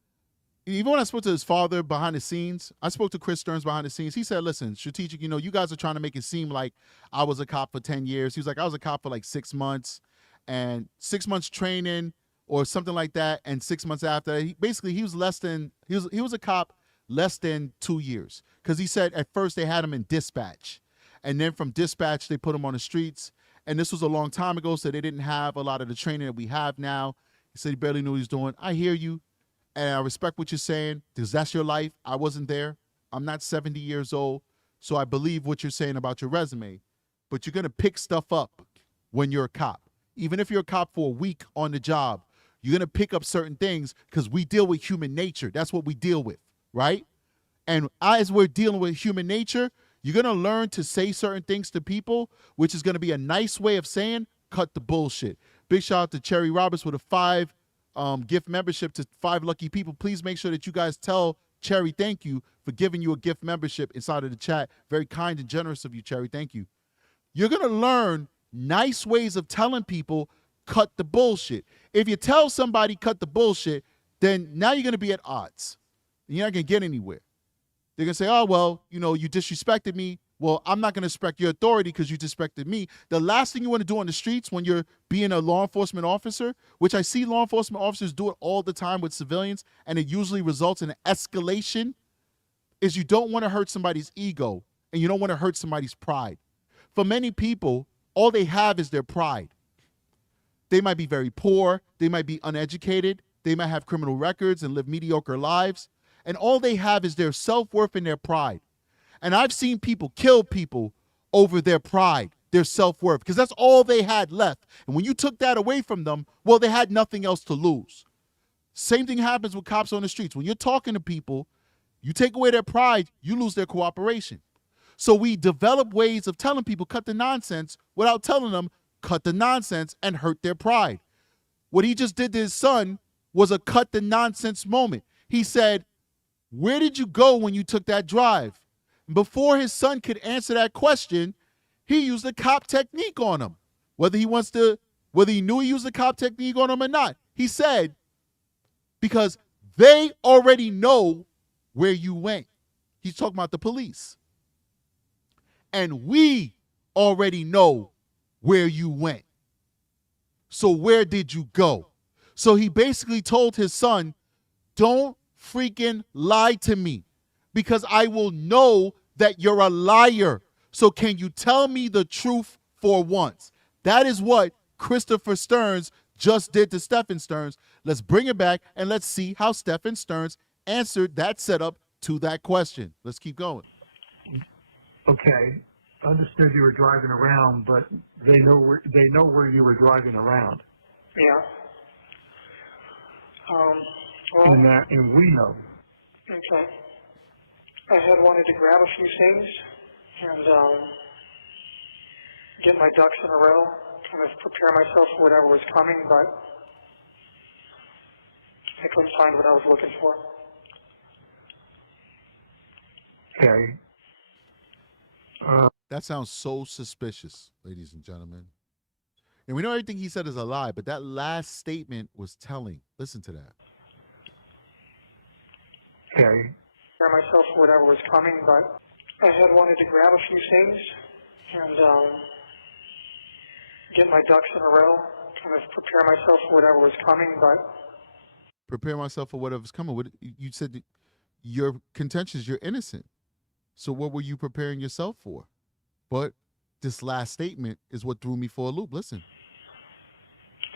even when I spoke to his father behind the scenes, I spoke to Chris Sterns behind the scenes. He said, listen, Strategic, you guys are trying to make it seem like I was a cop for 10 years. He was like, I was a cop for like 6 months, and 6 months training or something like that, and 6 months after. He was a cop less than 2 years, because he said at first they had him in dispatch, and then from dispatch they put him on the streets, and this was a long time ago, so they didn't have a lot of the training that we have now. He said he barely knew what he was doing. I hear you. And I respect what you're saying, because that's your life. I wasn't there. I'm not 70 years old, so I believe what you're saying about your resume. But you're going to pick stuff up when you're a cop. Even if you're a cop for a week on the job, you're going to pick up certain things, because we deal with human nature. That's what we deal with, right? And as we're dealing with human nature, you're going to learn to say certain things to people, which is going to be a nice way of saying, cut the bullshit. Big shout out to Cherry Roberts with a 5 gift membership to 5 lucky people. Please make sure that you guys tell Cherry thank you for giving you a gift membership inside of the chat. Very kind and generous of you, Cherry. Thank you. You're going to learn nice ways of telling people cut the bullshit. If you tell somebody cut the bullshit, then now you're going to be at odds. You're not going to get anywhere. They're going to say, oh, well, you disrespected me. Well, I'm not going to respect your authority because you disrespected me. The last thing you want to do on the streets when you're being a law enforcement officer, which I see law enforcement officers do it all the time with civilians, and it usually results in an escalation, is you don't want to hurt somebody's ego, and you don't want to hurt somebody's pride. For many people, all they have is their pride. They might be very poor. They might be uneducated. They might have criminal records and live mediocre lives. And all they have is their self-worth and their pride. And I've seen people kill people over their pride, their self-worth, because that's all they had left. And when you took that away from them, well, they had nothing else to lose. Same thing happens with cops on the streets. When you're talking to people, you take away their pride, you lose their cooperation. So we develop ways of telling people cut the nonsense without telling them cut the nonsense and hurt their pride. What he just did to his son was a cut the nonsense moment. He said, where did you go when you took that drive? Before his son could answer that question, he used a cop technique on him. Whether he knew he used a cop technique on him or not. He said, because they already know where you went. He's talking about the police. And we already know where you went. So where did you go? So he basically told his son, don't freaking lie to me because I will know that you're a liar. So can you tell me the truth for once? That is what Christopher Sterns just did to Stephan Sterns. Let's bring it back and let's see how Stephan Sterns answered that setup to that question. Let's keep going. Okay. Understood you were driving around, but they know where you were driving around. Yeah. And we know. Okay. I had wanted to grab a few things and get my ducks in a row, kind of prepare myself for whatever was coming, but I couldn't find what I was looking for. Okay. That sounds so suspicious, ladies and gentlemen. And we know everything he said is a lie, but that last statement was telling. Listen to that. Okay. Prepare myself for whatever was coming, but I had wanted to grab a few things and get my ducks in a row, kind of prepare myself for whatever was coming, but... Prepare myself for whatever's coming. You said that your contention is you're innocent. So what were you preparing yourself for? But this last statement is what threw me for a loop. Listen.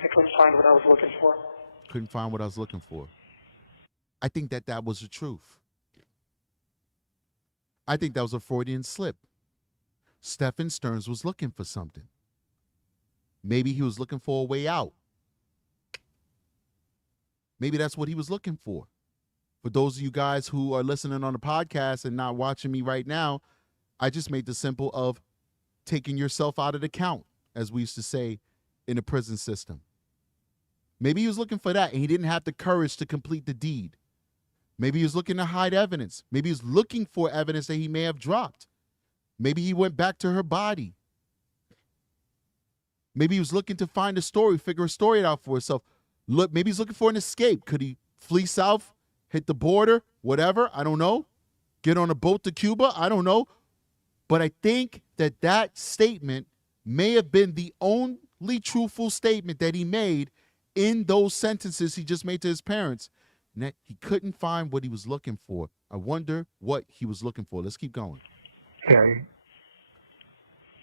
I couldn't find what I was looking for. Couldn't find what I was looking for. I think that was the truth. I think that was a Freudian slip. Stephan Sterns was looking for something. Maybe he was looking for a way out. Maybe that's what he was looking for. For those of you guys who are listening on the podcast and not watching me right now, I just made the simple of taking yourself out of the count, as we used to say in the prison system. Maybe he was looking for that and he didn't have the courage to complete the deed. Maybe he was looking to hide evidence. Maybe he was looking for evidence that he may have dropped. Maybe he went back to her body. Maybe he was looking to find a story, figure a story out for himself. Look, maybe he's looking for an escape. Could he flee south, hit the border, whatever? I don't know. Get on a boat to Cuba? I don't know. But I think that statement may have been the only truthful statement that he made in those sentences he just made to his parents. And that he couldn't find what he was looking for. I wonder what he was looking for. Let's keep going. Okay.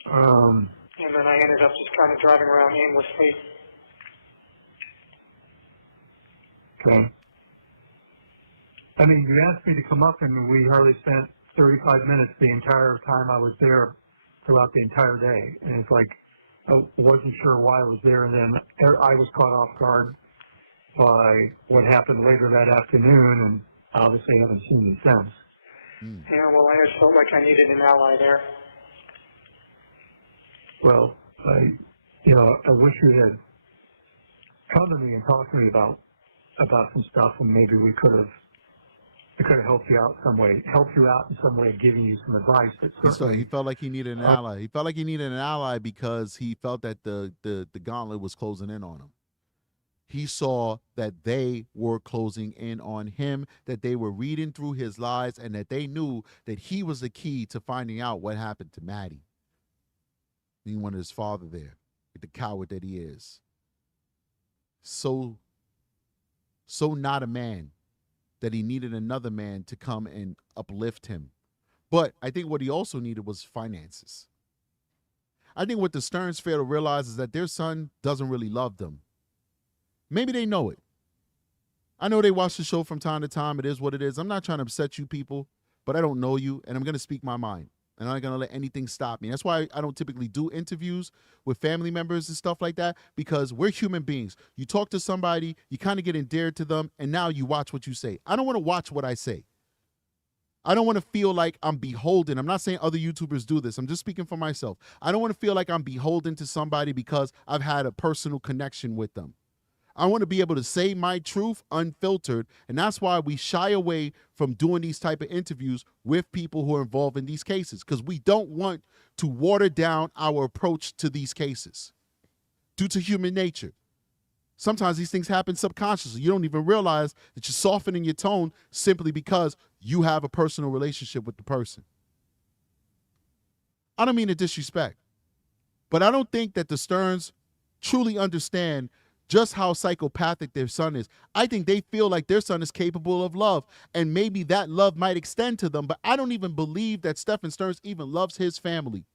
And then I ended up just kind of driving around aimlessly. Okay. I mean, you asked me to come up, and we hardly spent 35 minutes the entire time I was there throughout the entire day. And it's like, I wasn't sure why I was there, and then I was caught off guard by what happened later that afternoon, and obviously haven't seen you since. Yeah, well, I just felt like I needed an ally there. Well, I wish you had come to me and talked to me about some stuff, and maybe we could have helped you out in some way, giving you some advice. But he felt like he needed an ally. He felt like he needed an ally because he felt that the gauntlet was closing in on him. He saw that they were closing in on him, that they were reading through his lies, and that they knew that he was the key to finding out what happened to Maddie. He wanted his father there, the coward that he is. So not a man that he needed another man to come and uplift him. But I think what he also needed was finances. I think what the Sterns fail to realize is that their son doesn't really love them. Maybe they know it. I know they watch the show from time to time. It is what it is. I'm not trying to upset you people, but I don't know you, and I'm going to speak my mind. And I'm not going to let anything stop me. That's why I don't typically do interviews with family members and stuff like that, because we're human beings. You talk to somebody, you kind of get endeared to them, and now you watch what you say. I don't want to watch what I say. I don't want to feel like I'm beholden. I'm not saying other YouTubers do this. I'm just speaking for myself. I don't want to feel like I'm beholden to somebody because I've had a personal connection with them. I want to be able to say my truth unfiltered, and that's why we shy away from doing these type of interviews with people who are involved in these cases, because we don't want to water down our approach to these cases due to human nature. Sometimes these things happen subconsciously. You don't even realize that you're softening your tone simply because you have a personal relationship with the person. I don't mean to disrespect, but I don't think that the Sterns truly understand just how psychopathic their son is. I think they feel like their son is capable of love, and maybe that love might extend to them, but I don't even believe that Stephan Sterns even loves his family.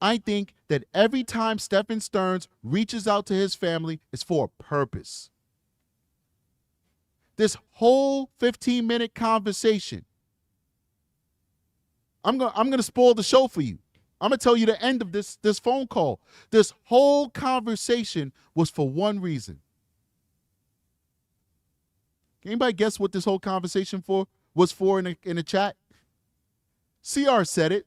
I think that every time Stephan Sterns reaches out to his family, it's for a purpose. This whole 15-minute conversation, I'm gonna spoil the show for you. I'm going to tell you the end of this phone call. This whole conversation was for one reason. Can anybody guess what this whole conversation was for in the chat? CR said it.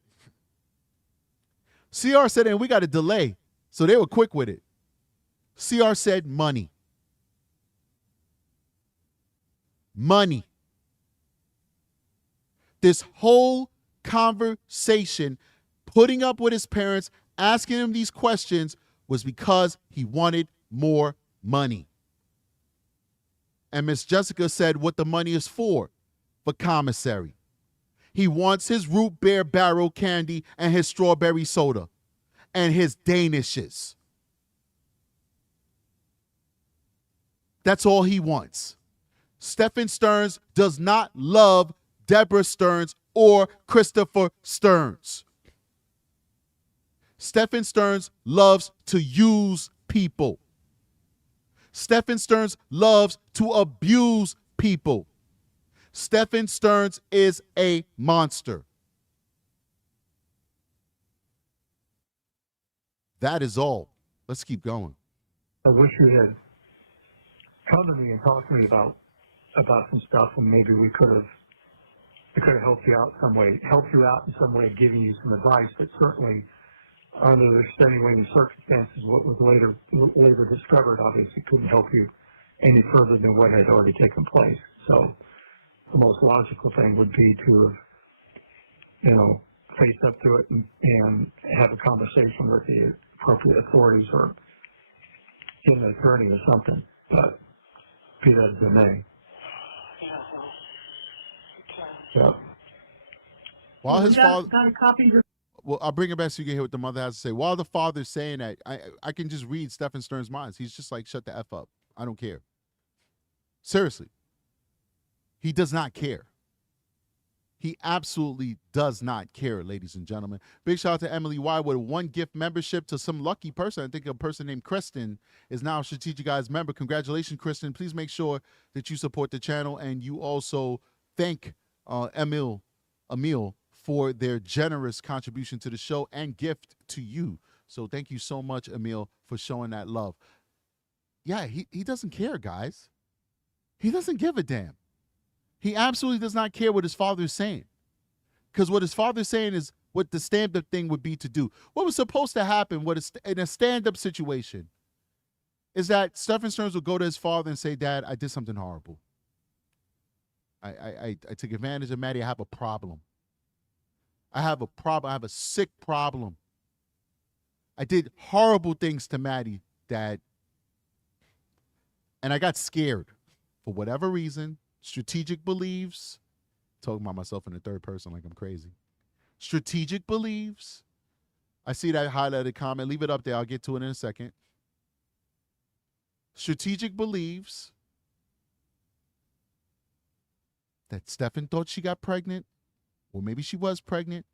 CR said it, and we got a delay, so they were quick with it. CR said money. Money. This whole conversation, putting up with his parents, asking him these questions, was because he wanted more money. And Miss Jessica said what the money is for commissary. He wants his root beer barrel candy and his strawberry soda and his Danishes. That's all he wants. Stephan Sterns does not love Deborah Sterns or Christopher Sterns. Stephan Sterns loves to use people. Stephan Sterns loves to abuse people. Stephan Sterns is a monster. That is all. Let's keep going. I wish you had come to me and talked to me about some stuff, and maybe we could have helped you out some way, in some way, giving you some advice. But certainly, under the extenuating circumstances, what was later discovered obviously couldn't help you any further than what had already taken place. So the most logical thing would be to have, face up to it and have a conversation with the appropriate authorities or get an attorney or something. But be that as it may. Yep. While his father, got a copy of well, I'll bring it back so you can hear what the mother has to say. While the father's saying that, I can just read Stephan Sterns' minds. He's just like, shut the F up. I don't care. Seriously. He does not care. He absolutely does not care, ladies and gentlemen. Big shout out to Emily Y with a 1 gift membership to some lucky person. I think a person named Kristen is now a Strategic Eyes member. Congratulations, Kristen. Please make sure that you support the channel and you also thank Emil for their generous contribution to the show and gift to you. So thank you so much, Emil, for showing that love. Yeah, he doesn't care, guys. He doesn't give a damn. He absolutely does not care what his father is saying. Because what his father is saying is what the stand-up thing would be to do. What was supposed to happen in a stand-up situation is that Stephan Sterns would go to his father and say, Dad, I did something horrible. I took advantage of Maddie. I have a problem. I have a problem. I have a sick problem. I did horrible things to Maddie, Dad. And I got scared. For whatever reason, Strategic believes, talking about myself in the third person like I'm crazy. Strategic believes, I see that highlighted comment. Leave it up there. I'll get to it in a second. Strategic believes that Stephan thought she got pregnant, or maybe she was pregnant.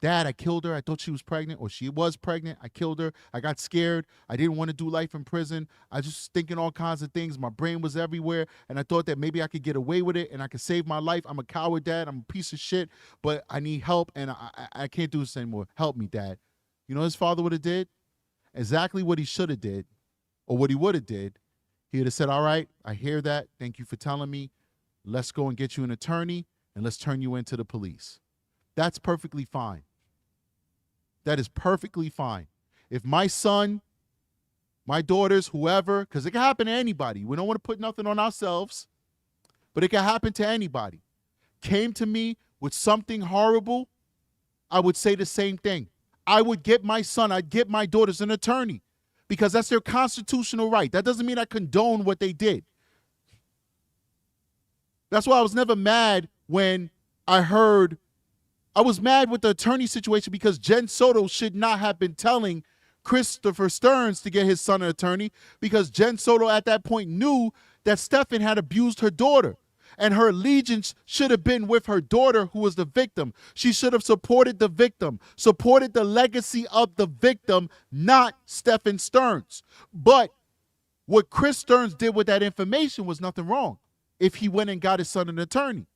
Dad, I killed her. I thought she was pregnant, or she was pregnant. I killed her. I got scared. I didn't want to do life in prison. I was just thinking all kinds of things. My brain was everywhere, and I thought that maybe I could get away with it, and I could save my life. I'm a coward, Dad. I'm a piece of shit, but I need help, and I can't do this anymore. Help me, Dad. You know what his father would have did? Exactly what he should have did, or what he would have did. He would have said, all right, I hear that. Thank you for telling me. Let's go and get you an attorney, and let's turn you into the police. That's perfectly fine. That is perfectly fine. If my son my daughters, whoever, because it can happen to anybody. We don't want to put nothing on ourselves, but it can happen to anybody. Came to me with something horrible, I would say the same thing. I would get my son, I'd get my daughters an attorney because that's their constitutional right. That doesn't mean I condone what they did. That's why I was never mad when I was mad with the attorney situation because Jen Soto should not have been telling Christopher Sterns to get his son an attorney because Jen Soto at that point knew that Stephan had abused her daughter. And her allegiance should have been with her daughter, who was the victim. She should have supported the victim, supported the legacy of the victim, not Stephan Sterns. But what Chris Sterns did with that information was nothing wrong if he went and got his son an attorney.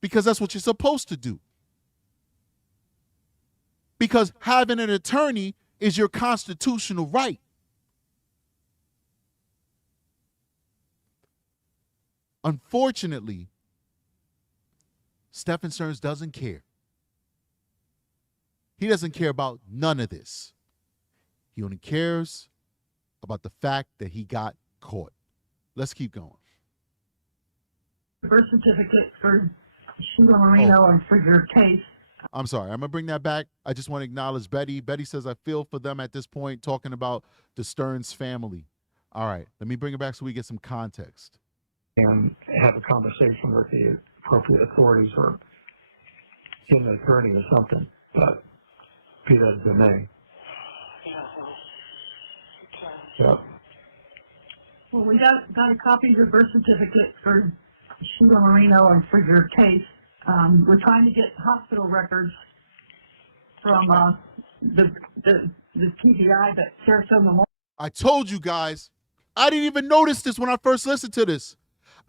Because that's what you're supposed to do. Because having an attorney is your constitutional right. Unfortunately, Stephan Sterns doesn't care. He doesn't care about none of this. He only cares about the fact that he got caught. Let's keep going. Birth certificate for Sheila Marino and for your case. I'm sorry. I'm going to bring that back. I just want to acknowledge Betty. Betty says, I feel for them at this point, talking about the Sterns family. All right. Let me bring it back so we get some context. And have a conversation with the appropriate authorities or get an attorney or something. But be that as it may. Yep. Well, we got a copy of your birth certificate for Sheila Marino and for your case. We're trying to get hospital records from the TBI, that Sarasota Memorial. I told you guys. I didn't even notice this when I first listened to this.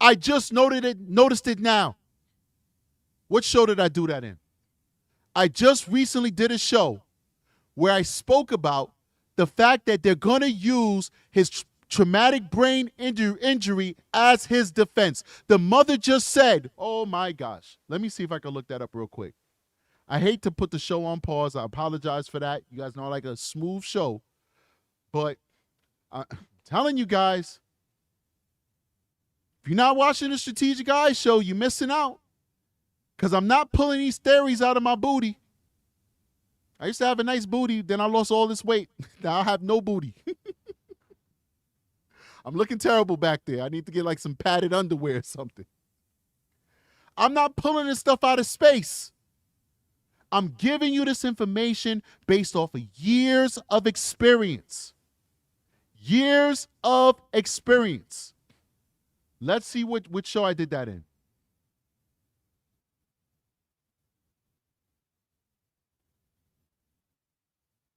I just noticed it now. What show did I do that in? I just recently did a show where I spoke about the fact that they're going to use his traumatic brain injury as his defense. The mother just said, oh my gosh. Let me see if I can look that up real quick. I hate to put the show on pause. I apologize for that. You guys know I like a smooth show. But I'm telling you guys, if you're not watching the Strategic Eyes show, you're missing out. Because I'm not pulling these theories out of my booty. I used to have a nice booty, then I lost all this weight. Now I have no booty. I'm looking terrible back there. I need to get like some padded underwear or something. I'm not pulling this stuff out of space. I'm giving you this information based off of years of experience. Years of experience. Let's see which show I did that in.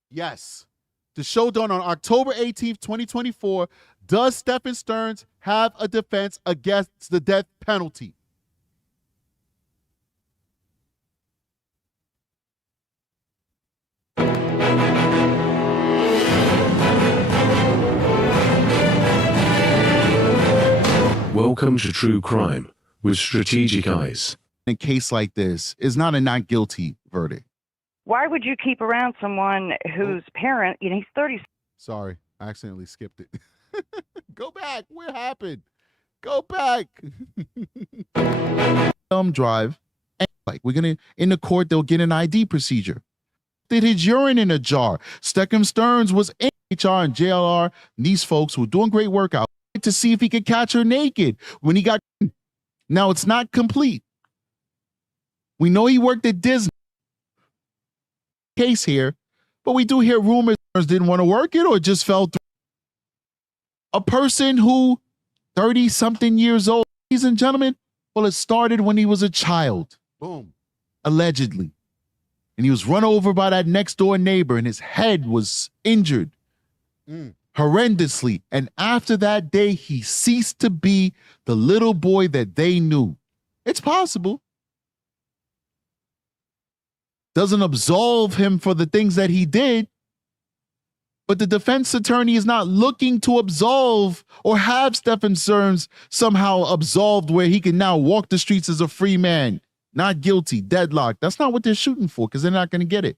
Yes. The show done on October 18th, 2024. Does Stephan Sterns have a defense against the death penalty? Welcome to True Crime with Strategic Eyes. In a case like this, is not a not guilty verdict. Why would you keep around someone whose parent, he's 30. Sorry, I accidentally skipped it. Go back. What happened? Go back. Drive. Like, we're going to, in the court, they'll get an ID procedure. Did his urine in a jar. Stephan Sterns was in HR and JLR. And these folks were doing great work out to see if he could catch her naked when he got. Now, it's not complete. We know he worked at Disney. Case here, but we do hear rumors didn't want to work it or just fell through. A person who 30-something years old, ladies and gentlemen, well, it started when he was a child. Boom. Allegedly. And he was run over by that next door neighbor and his head was injured horrendously. And after that day, he ceased to be the little boy that they knew. It's possible. Doesn't absolve him for the things that he did. But the defense attorney is not looking to absolve or have Stephan Sterns somehow absolved where he can now walk the streets as a free man, not guilty, deadlocked. That's not what they're shooting for because they're not going to get it.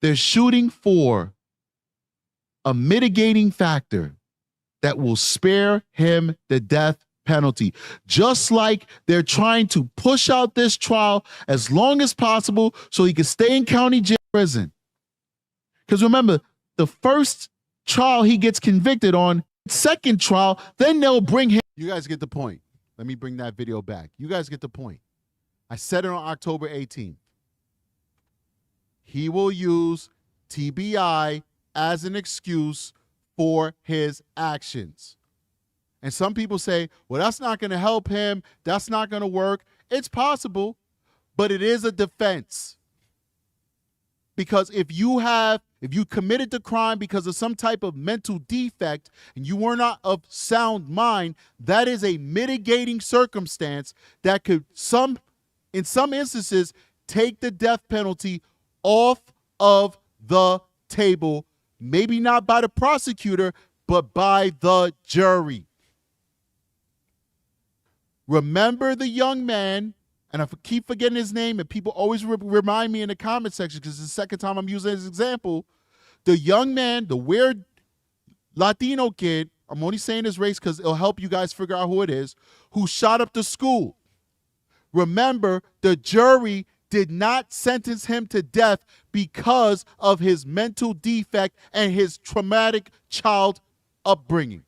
They're shooting for a mitigating factor that will spare him the death penalty. Just like they're trying to push out this trial as long as possible so he can stay in county jail prison. Because remember, the first trial he gets convicted on, second trial, then they'll bring him. You guys get the point. Let me bring that video back. You guys get the point. I said it on October 18th. He will use TBI as an excuse for his actions. And some people say, well, that's not going to help him. That's not going to work. It's possible, but it is a defense. Because if you committed the crime because of some type of mental defect and you were not of sound mind, that is a mitigating circumstance that could in some instances take the death penalty off of the table, maybe not by the prosecutor, but by the jury. Remember the young man, and I keep forgetting his name, and people always remind me in the comment section because it's the second time I'm using this example. The young man, the weird Latino kid, I'm only saying his race because it'll help you guys figure out who it is, who shot up the school. Remember, the jury did not sentence him to death because of his mental defect and his traumatic child upbringing.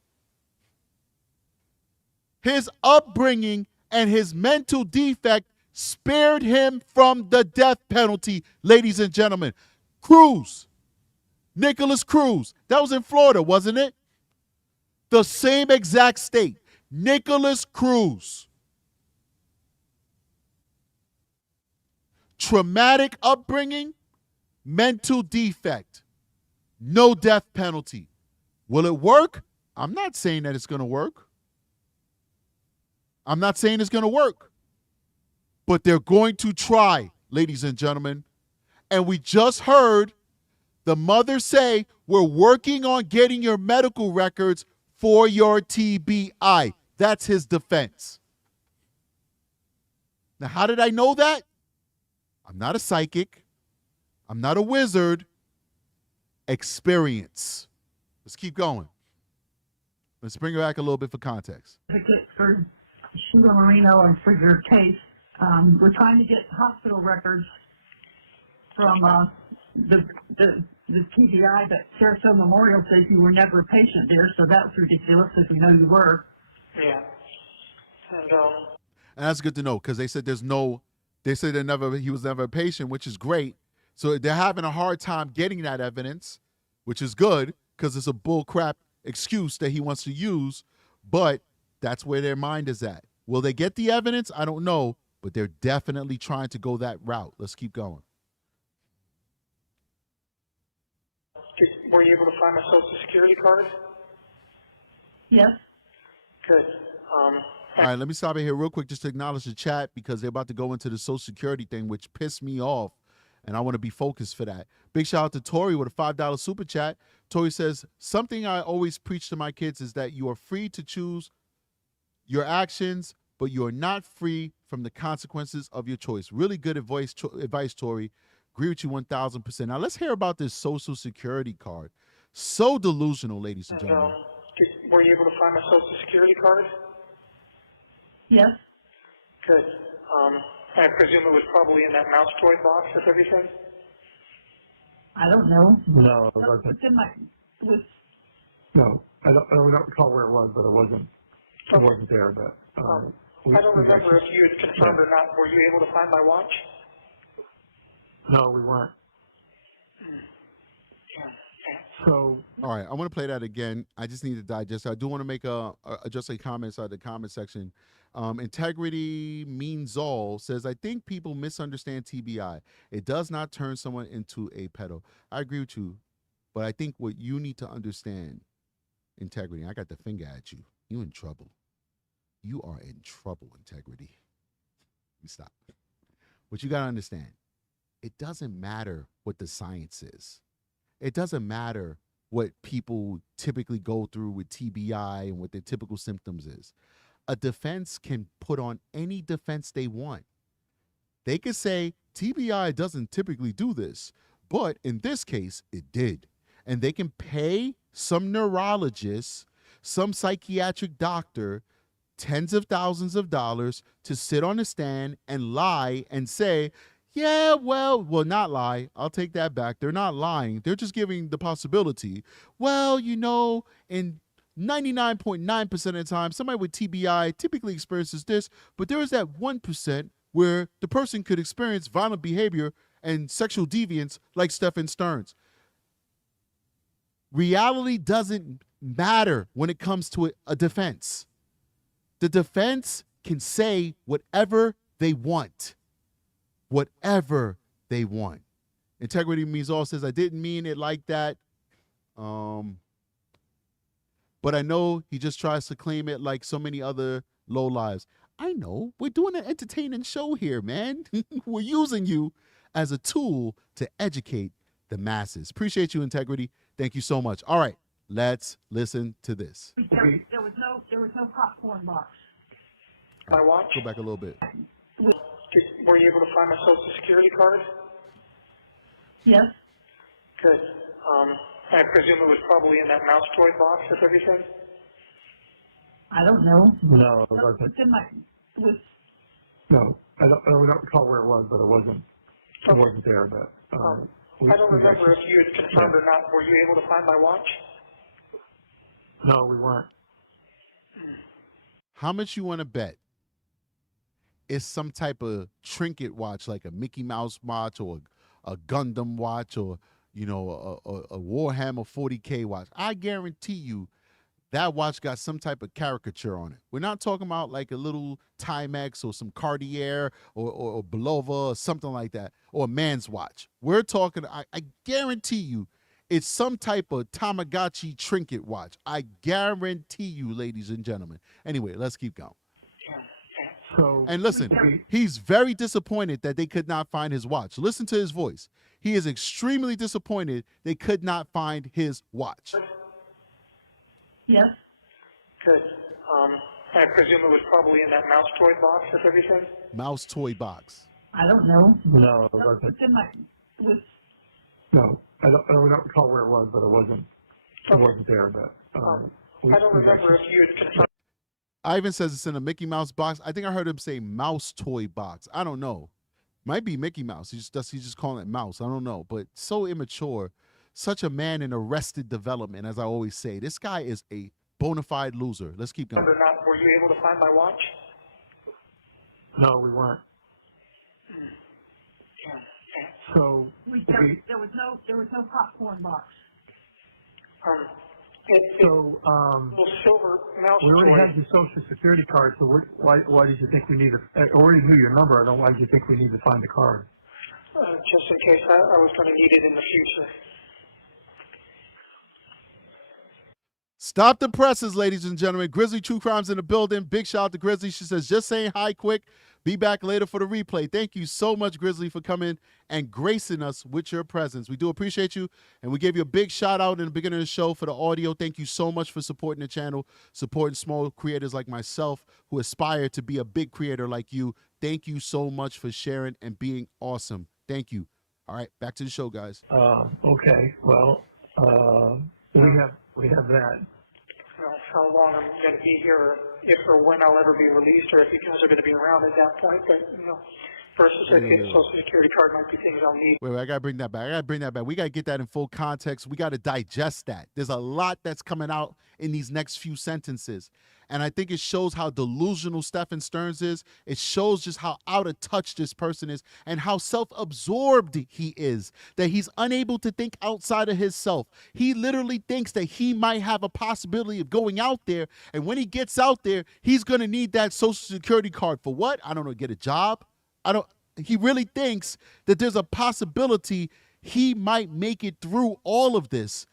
His upbringing and his mental defect spared him from the death penalty, ladies and gentlemen. Cruz, Nicholas Cruz, that was in Florida, wasn't it? The same exact state. Nicholas Cruz. Traumatic upbringing, mental defect, no death penalty. Will it work? I'm not saying that it's going to work. I'm not saying it's going to work. But they're going to try, ladies and gentlemen. And we just heard the mother say, we're working on getting your medical records for your TBI. That's his defense. Now, how did I know that? I'm not a psychic. I'm not a wizard. Experience. Let's keep going. Let's bring it back a little bit for context. For Sheila Marino and for your case, we're trying to get hospital records from the TBI, but Sarasota Memorial says you were never a patient there, so that's ridiculous because we know you were. Yeah. And that's good to know because they said he was never a patient, which is great. So they're having a hard time getting that evidence, which is good because it's a bull crap excuse that he wants to use, but that's where their mind is at. Will they get the evidence? I don't know, but they're definitely trying to go that route. Let's keep going. Were you able to find my Social Security card? Yes. Good. All right, let me stop it here real quick just to acknowledge the chat because they're about to go into the Social Security thing, which pissed me off, and I want to be focused for that. Big shout out to Tori with a $5 super chat. Tori says, something I always preach to my kids is that you are free to choose your actions, but you are not free from the consequences of your choice. Really good advice, Tori. Agree with you 1,000%. Now, let's hear about this Social Security card. So delusional, ladies and gentlemen. Were you able to find my Social Security card? Yes. Good. I presume it was probably in that mouse toy box with everything? I don't know. No, it wasn't. It's in my, No, I don't recall where it was, but it wasn't. It Okay. wasn't there, but. I don't remember if you had confirmed or not. Were you able to find my watch? No, we weren't. So. All right, I want to play that again. I just need to digest. I do want to make just a comment inside the comment section. Integrity Means All says, I think people misunderstand TBI. It does not turn someone into a pedo. I agree with you, but I think what you need to understand, Integrity, I got the finger at you. You in trouble. You are in trouble, Integrity. Let me stop. What you got to understand, it doesn't matter what the science is. It doesn't matter what people typically go through with TBI and what their typical symptoms is. A defense can put on any defense they want. They could say TBI doesn't typically do this, but in this case, it did. And they can pay some neurologist, some psychiatric doctor tens of thousands of dollars to sit on a stand and lie and say, yeah, well, not lie. I'll take that back. They're not lying. They're just giving the possibility. Well, in 99.9% of the time, somebody with TBI typically experiences this, but there is that 1% where the person could experience violent behavior and sexual deviance like Stephan Sterns. Reality doesn't matter when it comes to a defense. The defense can say whatever they want. Whatever they want. Integrity Means All says, I didn't mean it like that. But I know he just tries to claim it like so many other lowlives. I know. We're doing an entertaining show here, man. We're using you as a tool to educate the masses. Appreciate you, Integrity. Thank you so much. All right, let's listen to this. There was no popcorn box. My watch? Go back a little bit. Were you able to find my Social Security card? Yes. Good. I presume it was probably in that mouse toy box with everything? I don't know. No, it wasn't. It's in my. It was. No, I don't recall where it was, but it wasn't. It Okay. wasn't there. But I don't remember if you had confirmed or not. Were you able to find my watch? No, we weren't. How much you want to bet it's some type of trinket watch, like a Mickey Mouse watch or a Gundam watch or, a Warhammer 40K watch? I guarantee you that watch got some type of caricature on it. We're not talking about like a little Timex or some Cartier or Bulova or something like that, or a man's watch. We're talking, I guarantee you, it's some type of Tamagotchi trinket watch. I guarantee you, ladies and gentlemen. Anyway, let's keep going. So, And listen, he's very disappointed that they could not find his watch. Listen to his voice. He is extremely disappointed they could not find his watch. Yes. Good. I presume it was probably in that mouse toy box with everything? Mouse toy box. I don't know. no, it wasn't. It's in my. It was. No, I don't recall where it was, but it wasn't. It Okay. wasn't there. But I don't remember if you had confirmed. Ivan says it's in a Mickey Mouse box. I think I heard him say mouse toy box. I don't know. Might be Mickey Mouse. He's just calling it mouse. I don't know. But so immature. Such a man in arrested development, as I always say. This guy is a bona fide loser. Let's keep going. Or not, were you able to find my watch? No, we weren't. So There was no popcorn box. So little silver mouse we already toy. had your Social Security card. So why did you think we need I already knew your number. I don't. Why did you think we need to find the card? Just in case I was going to need it in the future. Stop the presses, ladies and gentlemen. Grizzly True Crime's in the building. Big shout out to Grizzly. She says, just saying hi quick. Be back later for the replay. Thank you so much, Grizzly, for coming and gracing us with your presence. We do appreciate you, and we gave you a big shout out in the beginning of the show for the audio. Thank you so much for supporting the channel, supporting small creators like myself who aspire to be a big creator like you. Thank you so much for sharing and being awesome. Thank you. All right, back to the show, guys. Okay. Well, we have that. How long I'm going to be here, or if or when I'll ever be released, or if you guys are going to be around at that point. But, birth certificate, Social Security card might be things I'll need. Wait, I got to bring that back. We got to get that in full context. We got to digest that. There's a lot that's coming out in these next few sentences. And I think it shows how delusional Stephan Sterns is. It shows just how out of touch this person is and how self-absorbed he is, that he's unable to think outside of himself. He literally thinks that he might have a possibility of going out there. And when he gets out there, he's going to need that Social Security card for what? I don't know, get a job? He really thinks that there's a possibility he might make it through all of this.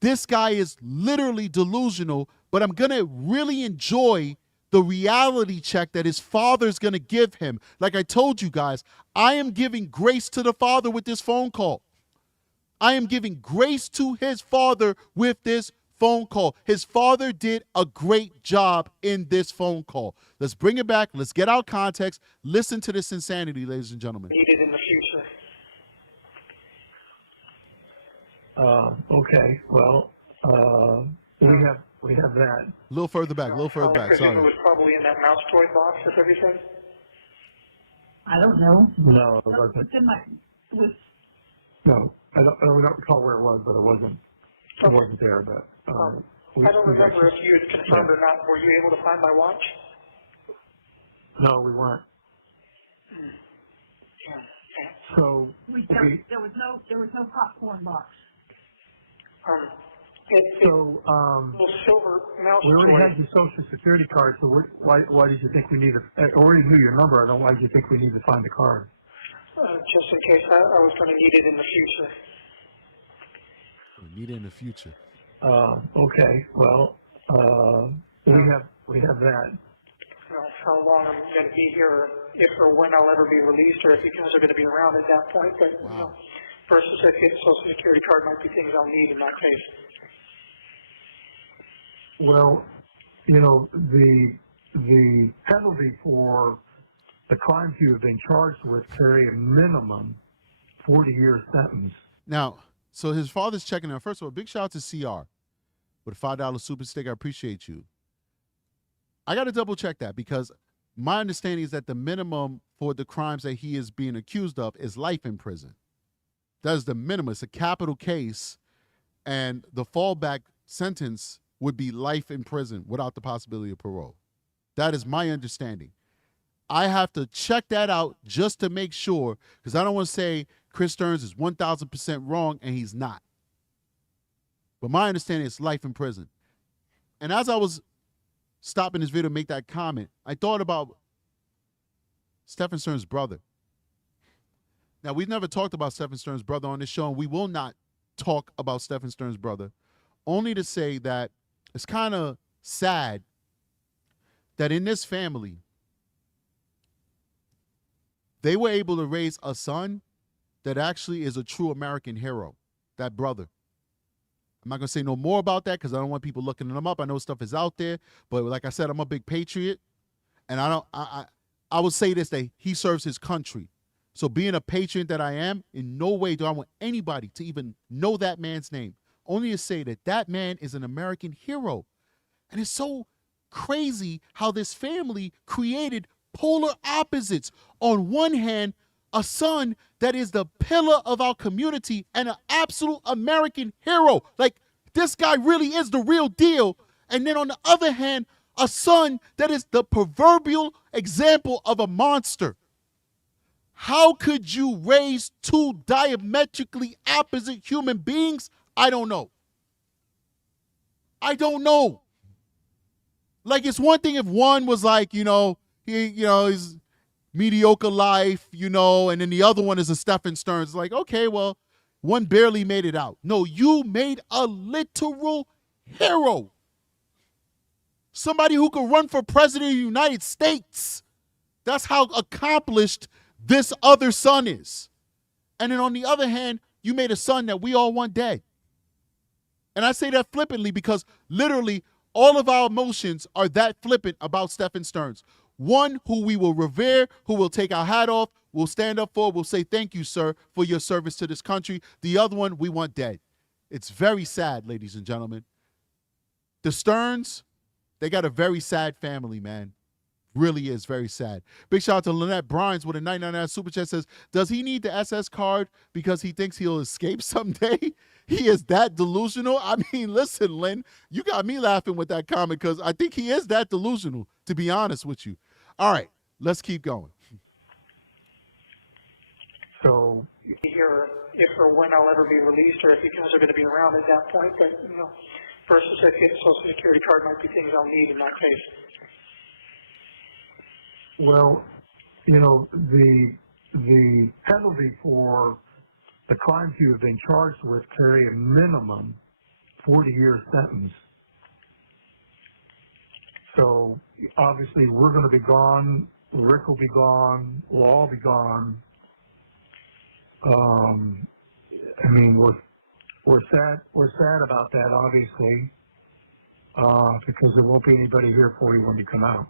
This guy is literally delusional, but I'm going to really enjoy the reality check that his father's going to give him. Like I told you guys, I am giving grace to the father with this phone call. I am giving grace to his father with this phone call. His father did a great job in this phone call. Let's bring it back. Let's get out context. Listen to this insanity, ladies and gentlemen. Need it in the future. Okay. Well, We have that. A little further back, a little further I back. presume Sorry. it was probably in that mouse toy box with everything. I don't know. No, it wasn't. It's in my, it was, No, I don't recall where it was, but it wasn't. It Okay. wasn't there. But I don't remember if you had confirmed or not. Were you able to find my watch? No, we weren't. Yeah. Okay. So there was no popcorn box. So little silver mouse we already toy. had your social security card. So why did you think we need I already knew your number. I don't. Why do you think we need to find the card? Just in case I was going to need it in the future. Need it in the future. Okay. Well, we have that. How long I'm going to be here, if or when I'll ever be released, or if you guys are going to be around at that point. But Wow. birth certificate, social security card might be things I'll need in that case. Well, the penalty for the crimes you have been charged with carry a minimum 40-year sentence. Now, so his father's checking out. First of all, big shout out to CR with a $5 super stick. I appreciate you. I got to double check that because my understanding is that the minimum for the crimes that he is being accused of is life in prison. That is the minimum. It's a capital case, and the fallback sentence would be life in prison without the possibility of parole. That is my understanding. I have to check that out just to make sure, because I don't want to say Chris Sterns is 1,000% wrong, and he's not. But my understanding is life in prison. And as I was stopping this video to make that comment, I thought about Stephan Sterns' brother. Now, we've never talked about Stephan Sterns' brother on this show, and we will not talk about Stephan Sterns' brother, only to say that it's kind of sad that in this family, they were able to raise a son that actually is a true American hero, that brother. I'm not going to say no more about that because I don't want people looking them up. I know stuff is out there, but like I said, I'm a big patriot, and I would say this, that he serves his country. So being a patriot that I am, in no way do I want anybody to even know that man's name, only to say that that man is an American hero. And it's so crazy how this family created polar opposites. On one hand, a son that is the pillar of our community and an absolute American hero. Like, this guy really is the real deal. And then on the other hand, a son that is the proverbial example of a monster. How could you raise two diametrically opposite human beings? I don't know. I don't know. Like, it's one thing if one was like, he's mediocre life, and then the other one is a Stephan Sterns. It's like, okay, well, one barely made it out. No, you made a literal hero. Somebody who could run for president of the United States. That's how accomplished this other son is. And then on the other hand, you made a son that we all want dead. And I say that flippantly because literally all of our emotions are that flippant about Stephan Sterns. One who we will revere, who will take our hat off, will stand up for, will say thank you, sir, for your service to this country. The other one we want dead. It's very sad, ladies and gentlemen. The Sterns, they got a very sad family, man. Really is very sad. Big shout out to Lynette Brines with a 99 super chat says, does he need the SS card because he thinks he'll escape someday? He is that delusional? I mean, listen, Lynn, you got me laughing with that comment because I think he is that delusional, to be honest with you. All right, let's keep going. So Here, if or when I'll ever be released, or if you guys are going to be around at that point. But birth certificate, social security card might be things I'll need in that case. well, the penalty for the crimes you have been charged with carry a minimum 40-year sentence. So obviously we're going to be gone. Rick will be gone. We'll all be gone. I mean, we're sad about that, obviously, because there won't be anybody here for you when you come out.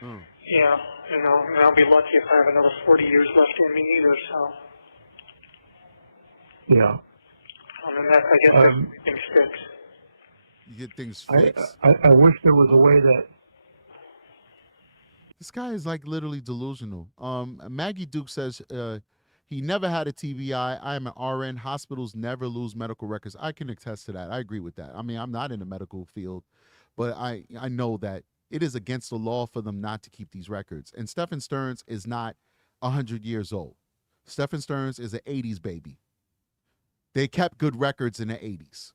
Yeah, and I'll be lucky if I have another 40 years left in me either. So. Yeah. I mean, I guess everything sticks. You get things I, fixed. I wish there was a way that. This guy is like literally delusional. Maggie Duke says he never had a TBI. I am an RN. Hospitals never lose medical records. I can attest to that. I agree with that. I mean, I'm not in the medical field, but I know that it is against the law for them not to keep these records. And Stephan Sterns is not 100 years old. Stephan Sterns is an 80s baby. They kept good records in the 80s.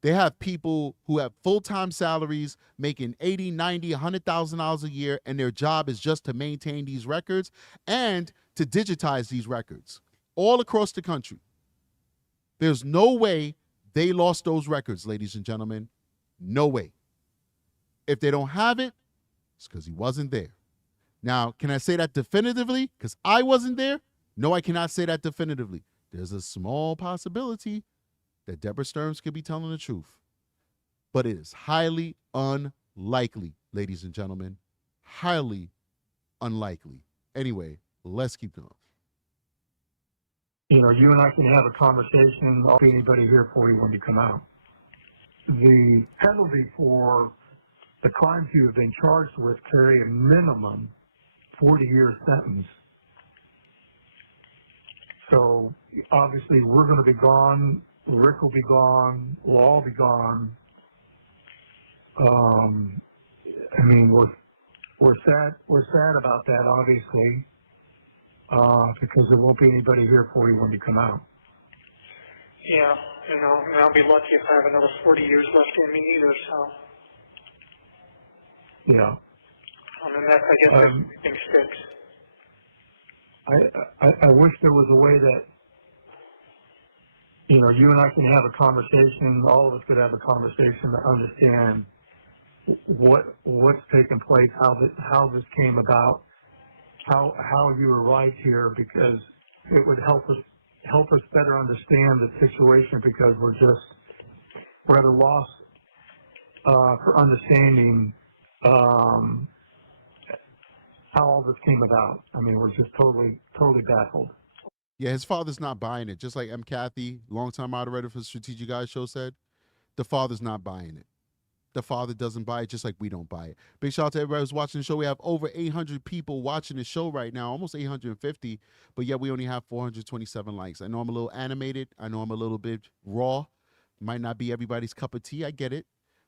They have people who have full-time salaries making $80, $90, $100,000 a year, and their job is just to maintain these records and to digitize these records all across the country. There's no way they lost those records, ladies and gentlemen. No way. If they don't have it, it's because he wasn't there. Now, can I say that definitively? Because I wasn't there? No, I cannot say that definitively. There's a small possibility that Deborah Stearns could be telling the truth. But it is highly unlikely, ladies and gentlemen. Highly unlikely. Anyway, let's keep going. You know, you and I can have a conversation. I'll be anybody here for you when you come out. The penalty for the crimes you have been charged with carry a minimum 40-year sentence. So obviously we're going to be gone. Rick will be gone. We'll all be gone. I mean, we're sad about that, obviously, because there won't be anybody here for you when you come out. Yeah, you know, and I'll be lucky if I have another 40 years left in me either, so. Yeah. I mean, I guess everything sticks. I wish there was a way that, you know, you and I can have a conversation, all of us could have a conversation to understand what's taken place, how this came about, how you arrived here, because it would help us better understand the situation, because we're at a loss for understanding how all this came about. I mean, we're just totally baffled. Yeah, his father's not buying it. Just like M. Cathy, longtime moderator for the Strategic Guys show, said, the father's not buying it. The father doesn't buy it, just like we don't buy it. Big shout out to everybody who's watching the show. We have over 800 people watching the show right now, almost 850, but yet we only have 427 likes. I know I'm a little animated. I know I'm a little bit raw. Might not be everybody's cup of tea. I get it.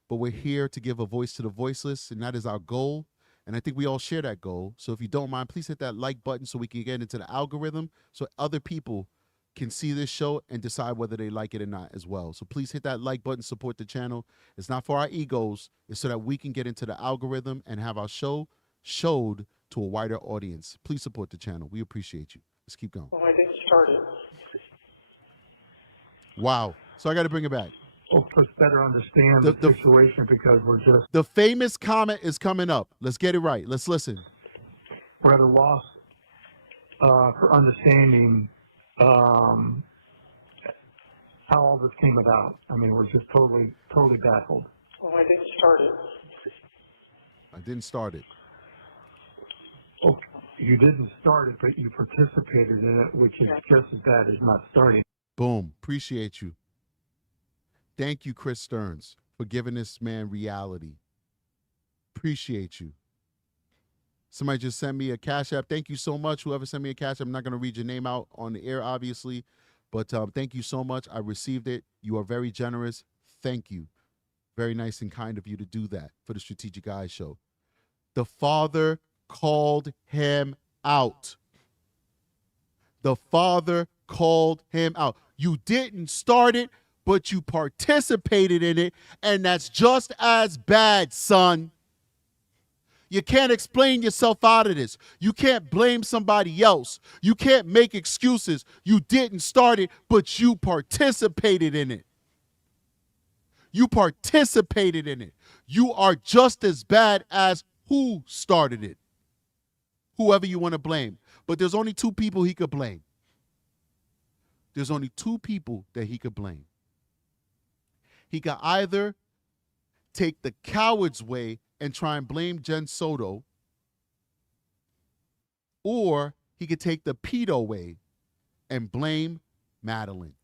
But we're here to give a voice to the voiceless, and that is our goal. And I think we all share that goal. So if you don't mind, please hit that like button so we can get into the algorithm so other people can see this show and decide whether they like it or not as well. So please hit that like button, support the channel. It's not for our egos. It's so that we can get into the algorithm and have our show showed to a wider audience. Please support the channel. We appreciate you. Let's keep going. Well, I didn't start it. Wow. So I got to bring it back. Help us better understand the situation, because we're just... The famous comment is coming up. Let's get it right. Let's listen. We're at a loss for understanding how all this came about. I mean, we're just totally baffled. Well, I didn't start it. I didn't start it. Oh, you didn't start it, but you participated in it, which is just as bad as not starting. Boom. Appreciate you. Thank you, Chris Stearns, for giving this man reality. Appreciate you. Somebody just sent me a Cash App. Thank you so much. Whoever sent me a Cash App, I'm not going to read your name out on the air, obviously. But thank you so much. I received it. You are very generous. Thank you. Very nice and kind of you to do that for the Strategic Guys show. The father called him out. The father called him out. You didn't start it, but you participated in it, and that's just as bad, son. You can't explain yourself out of this. You can't blame somebody else. You can't make excuses. You didn't start it, but you participated in it. You participated in it. You are just as bad as who started it. Whoever you want to blame. But there's only two people he could blame. There's only two people that he could blame. He could either take the coward's way and try and blame Jen Soto, or he could take the pedo way and blame Madeline.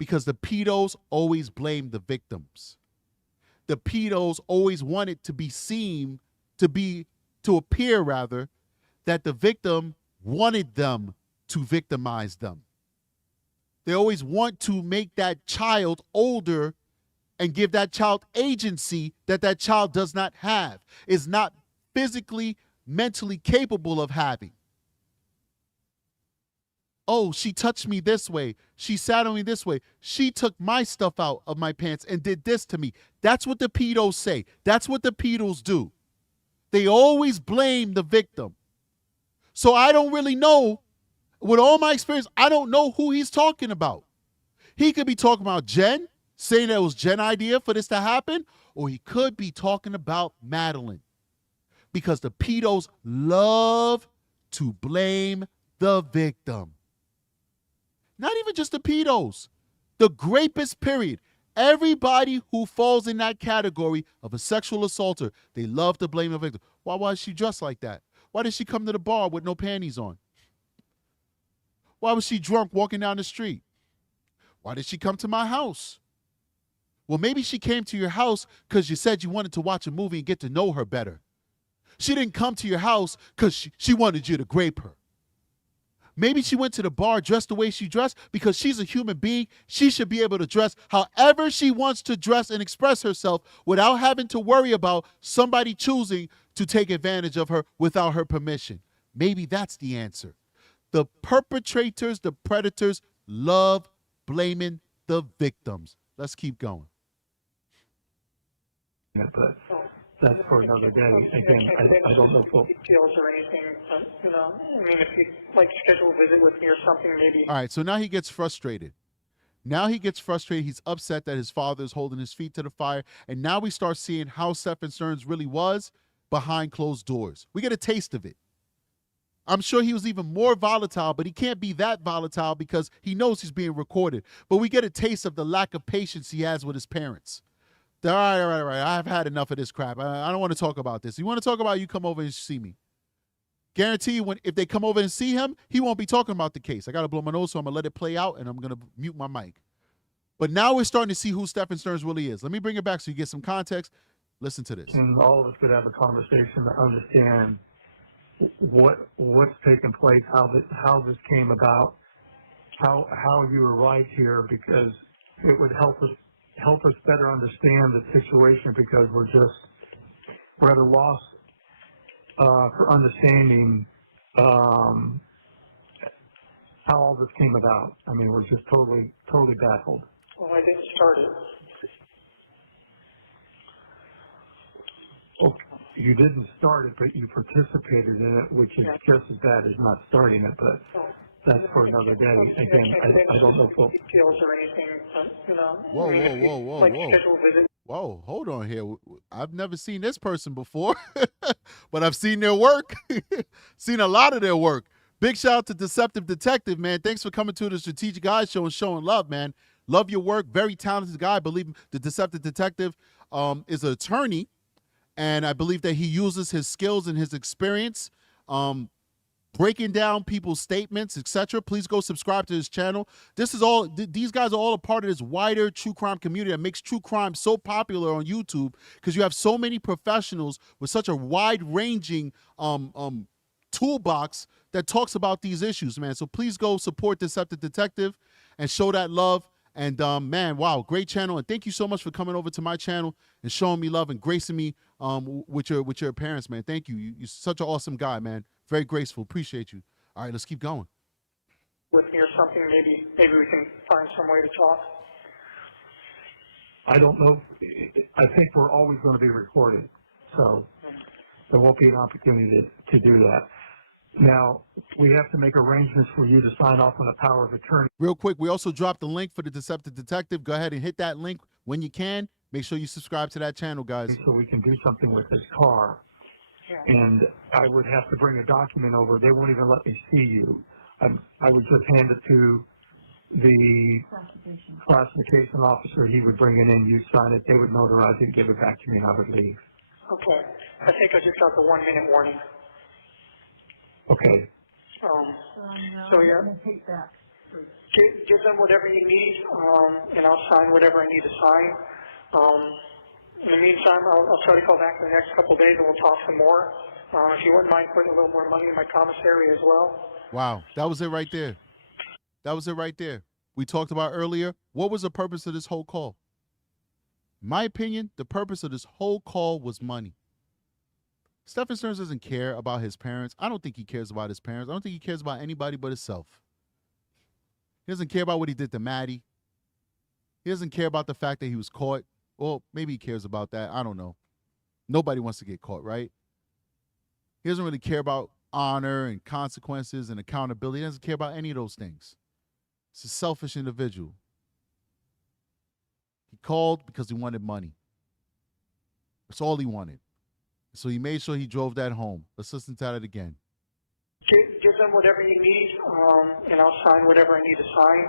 Because the pedos always blame the victims. The pedos always want it to be seen, to appear rather, that the victim wanted them to victimize them. They always want to make that child older and give that child agency that that child does not have, is not physically, mentally capable of having. Oh, she touched me this way. She sat on me this way. She took my stuff out of my pants and did this to me. That's what the pedos say. That's what the pedos do. They always blame the victim. So I don't really know, with all my experience, I don't know who he's talking about. He could be talking about Jen, saying that it was Jen's idea for this to happen, or he could be talking about Madeline. Because the pedos love to blame the victim. Not even just the pedos, the grapists, period. Everybody who falls in that category of a sexual assaulter, they love to blame the victim. Why was she dressed like that? Why did she come to the bar with no panties on? Why was she drunk walking down the street? Why did she come to my house? Well, maybe she came to your house because you said you wanted to watch a movie and get to know her better. She didn't come to your house because she wanted you to grape her. Maybe she went to the bar dressed the way she dressed because she's a human being. She should be able to dress however she wants to dress and express herself without having to worry about somebody choosing to take advantage of her without her permission. Maybe that's the answer. The perpetrators, the predators, love blaming the victims. Let's keep going. But that's for another day. Again, I don't know if details or anything, you know, I mean, if you'd like to schedule a visit with me or something, maybe. All right, so now he gets frustrated. He's upset that his father is holding his feet to the fire. And now we start seeing how Stephan Sterns really was behind closed doors. We get a taste of it. I'm sure he was even more volatile, but he can't be that volatile because he knows he's being recorded. But we get a taste of the lack of patience he has with his parents. All right. I've had enough of this crap. I don't want to talk about this. You want to talk about it, you come over and see me. Guarantee you, if they come over and see him, he won't be talking about the case. I got to blow my nose, so I'm going to let it play out, and I'm going to mute my mic. But now we're starting to see who Stephan Sterns really is. Let me bring it back so you get some context. Listen to this. And all of us could have a conversation to understand what's taken place, how this came about, how you arrived here, because it would help us better understand the situation, because we're at a loss for understanding how all this came about. I mean, we're just totally baffled. Well, I didn't start it. Oh, you didn't start it, but you participated in it, which is just as bad as not starting it, but that's for another day. Again, I don't know if details or anything, you know. Whoa, hold on here. I've never seen this person before, but I've seen their work. Seen a lot of their work. Big shout out to Deceptive Detective, man. Thanks for coming to the Strategic Eyes Show and showing love, man. Love your work. Very talented guy. I believe the Deceptive Detective is an attorney, and I believe that he uses his skills and his experience breaking down people's statements, etc. Please go subscribe to his channel. These guys are all a part of this wider true crime community that makes true crime so popular on YouTube, because you have so many professionals with such a wide-ranging toolbox that talks about these issues, man. So please go support Deceptive Detective and show that love. And man, wow, great channel. And thank you so much for coming over to my channel and showing me love and gracing me with your appearance, man. Thank you. You're such an awesome guy, man. Very graceful. Appreciate you. All right, let's keep going. With me or something, maybe we can find some way to talk. I don't know. I think we're always going to be recorded, so there won't be an opportunity to do that. Now, we have to make arrangements for you to sign off on a power of attorney. Real quick, we also dropped the link for the Deceptive Detective. Go ahead and hit that link when you can. Make sure you subscribe to that channel, guys. So we can do something with this car. And I would have to bring a document over. They won't even let me see you. I would just hand it to the classification officer. He would bring it in, you'd sign it, they would notarize it, give it back to me, and I would leave. Okay. I think I just got the 1-minute warning. Okay. So yeah. Give them whatever you need, and I'll sign whatever I need to sign. In the meantime, I'll try to call back in the next couple of days and we'll talk some more. If you wouldn't mind putting a little more money in my commissary as well. Wow, that was it right there. That was it right there. We talked about earlier, what was the purpose of this whole call? In my opinion, the purpose of this whole call was money. Stephan Sterns doesn't care about his parents. I don't think he cares about his parents. I don't think he cares about anybody but himself. He doesn't care about what he did to Maddie. He doesn't care about the fact that he was caught. Well, maybe he cares about that. I don't know. Nobody wants to get caught, right? He doesn't really care about honor and consequences and accountability. He doesn't care about any of those things. He's a selfish individual. He called because he wanted money. That's all he wanted. So he made sure he drove that home. Let's listen to that again. Give them whatever you need, and I'll sign whatever I need to sign.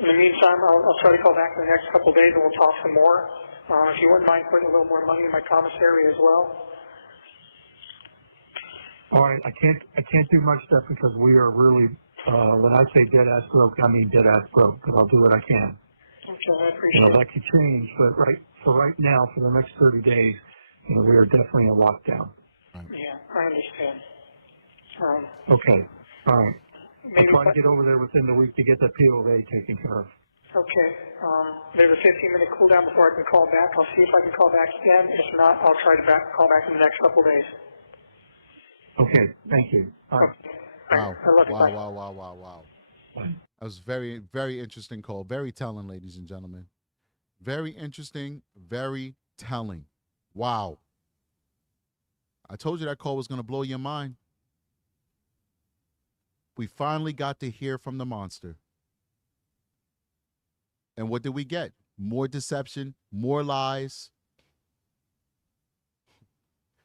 In the meantime, I'll try to call back in the next couple of days and we'll talk some more. If you wouldn't mind putting a little more money in my commissary as well. All right, I can't do much stuff because we are really, when I say dead ass broke, I mean dead ass broke, but I'll do what I can. Okay, I appreciate it. That could change, but right now, for the next 30 days, we are definitely in lockdown. Yeah, I understand. Okay, all right. Maybe I'll try to get over there within the week to get the POA taken care of. Okay. There's a 15-minute cooldown before I can call back. I'll see if I can call back again. If not, I'll try to call back in the next couple of days. Okay, thank you. All right. Wow. I love you. Bye. Wow. That was very, very interesting call. Very telling, ladies and gentlemen. Very interesting, very telling. Wow. I told you that call was going to blow your mind. We finally got to hear from the monster. And what did we get? More deception, more lies,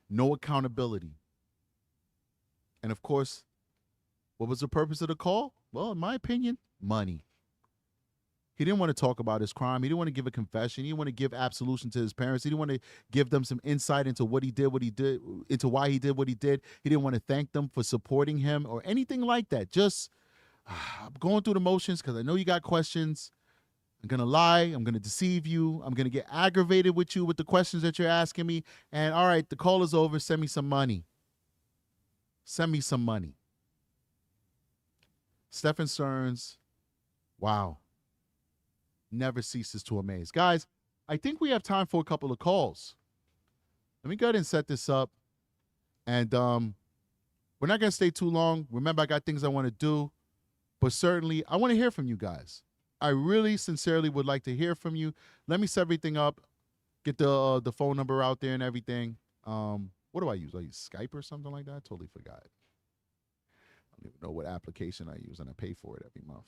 no accountability. And of course, what was the purpose of the call? Well, in my opinion, money. He didn't want to talk about his crime. He didn't want to give a confession. He didn't want to give absolution to his parents. He didn't want to give them some insight into what he did, into why he did what he did. He didn't want to thank them for supporting him or anything like that. Just I'm going through the motions because I know you got questions. I'm going to lie. I'm going to deceive you. I'm going to get aggravated with you with the questions that you're asking me. And all right, the call is over. Send me some money. Send me some money. Stephan Sterns, wow. Never ceases to amaze. Guys, I think we have time for a couple of calls. Let me go ahead and set this up. And we're not going to stay too long. Remember, I got things I want to do. But certainly, I want to hear from you guys. I really sincerely would like to hear from you. Let me set everything up. Get the phone number out there and everything. What do I use? I use Skype or something like that? I totally forgot. I don't even know what application I use, and I pay for it every month.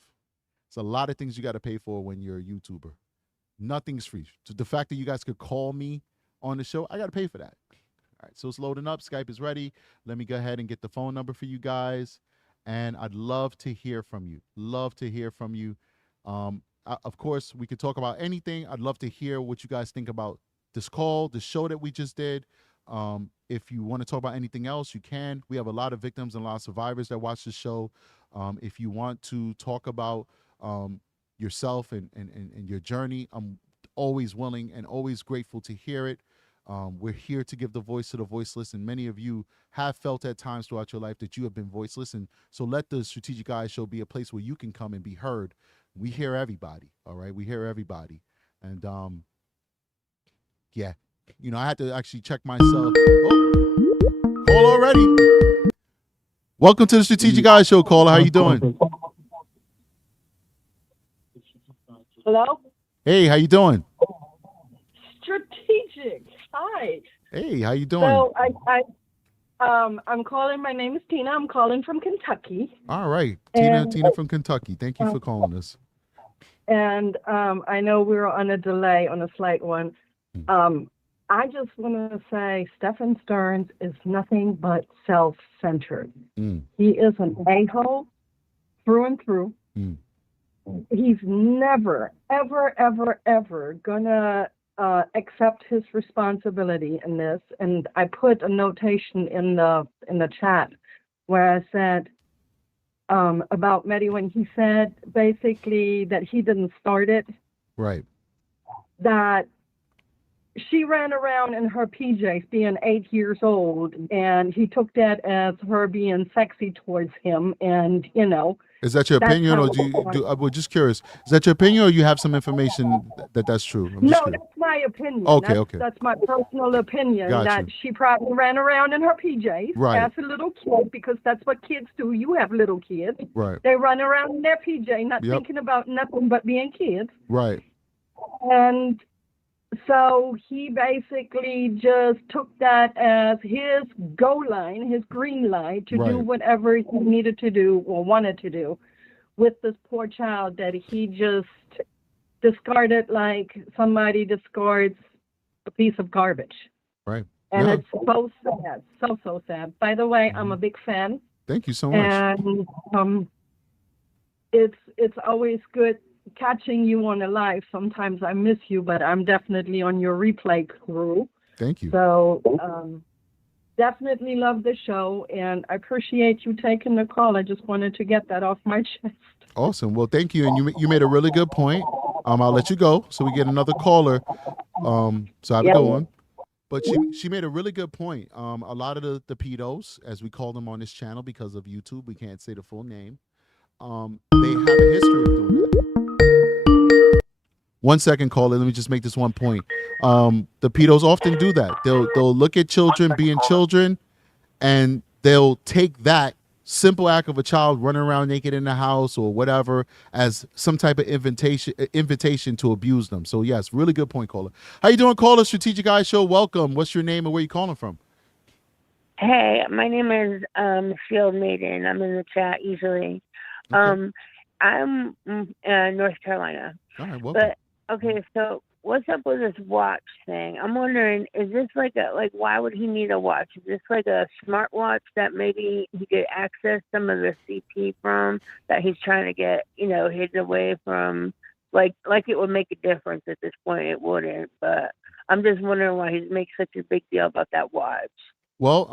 It's a lot of things you got to pay for when you're a YouTuber. Nothing's free. So the fact that you guys could call me on the show, I got to pay for that. All right, so it's loading up. Skype is ready. Let me go ahead and get the phone number for you guys. And I'd love to hear from you. Love to hear from you. Of course, we could talk about anything. I'd love to hear what you guys think about this call, the show that we just did. If you want to talk about anything else, you can. We have a lot of victims and a lot of survivors that watch the show. If you want to talk about yourself and your journey, I'm always willing and always grateful to hear it. We're here to give the voice to the voiceless, and many of you have felt at times throughout your life that you have been voiceless. And so let the Strategic Eyes Show be a place where you can come and be heard. We hear everybody, all right? We hear everybody. And yeah, I had to actually check myself. Oh, call already. Welcome to the Strategic Eyes Show, caller. How you doing? Hello? Hey, how you doing? Strategic. Hi. Hey, how you doing? So I'm calling. My name is Tina. I'm calling from Kentucky. All right, Tina from Kentucky. Thank you for calling us. And I know we're on a delay, on a slight one. I just want to say Stephan Sterns is nothing but self-centered. He is an a-hole through and through. He's never, ever, ever, ever gonna accept his responsibility in this. And I put a notation in the chat where I said, about Mehdi when he said basically that he didn't start it, Right. that she ran around in her PJs being 8 years old, and he took that as her being sexy towards him, and, you know, Is that your that's opinion, how or I was just curious. Is that your opinion, or you have some information that's true? I'm just No, curious. that's my opinion. Okay, okay. That's my personal opinion. Got That you. she probably ran around in her PJs Right. as a little kid, because that's what kids do. You have little kids. Right. They run around in their PJ, not Yep. thinking about nothing but being kids. Right. And so he basically just took that as his goal line, his green light to do Right. whatever he needed to do or wanted to do with this poor child that he just discarded like somebody discards a piece of garbage. Right. And Yeah. it's so sad, so sad. By the way, I'm a big fan, Thank you so much. and it's always good catching you on a live. Sometimes I miss you, but I'm definitely on your replay crew. Thank you. So definitely love the show, and I appreciate you taking the call. I just wanted to get that off my chest. Awesome. Well, thank you, and you made a really good point. I'll let you go so we get another caller. So have a good one. But she made a really good point. A lot of the pedos, as we call them on this channel because of YouTube, we can't say the full name. They have a history of doing that. 1 second, caller. Let me just make this one point. The pedos often do that. They'll look at children being children, and they'll take that simple act of a child running around naked in the house or whatever as some type of invitation to abuse them. So yes, really good point, caller. How you doing, caller? Strategic Eye Show. Welcome. What's your name and where you calling from? Hey, my name is Field Maiden. I'm in the chat usually. Okay. I'm North Carolina. All right, welcome. But okay, so what's up with this watch thing? I'm wondering, is this why would he need a watch? Is this like a smartwatch that maybe he could access some of the CP from, that he's trying to get, hidden away from? Like it would make a difference. At this point it wouldn't, but I'm just wondering why he makes such a big deal about that watch. Well,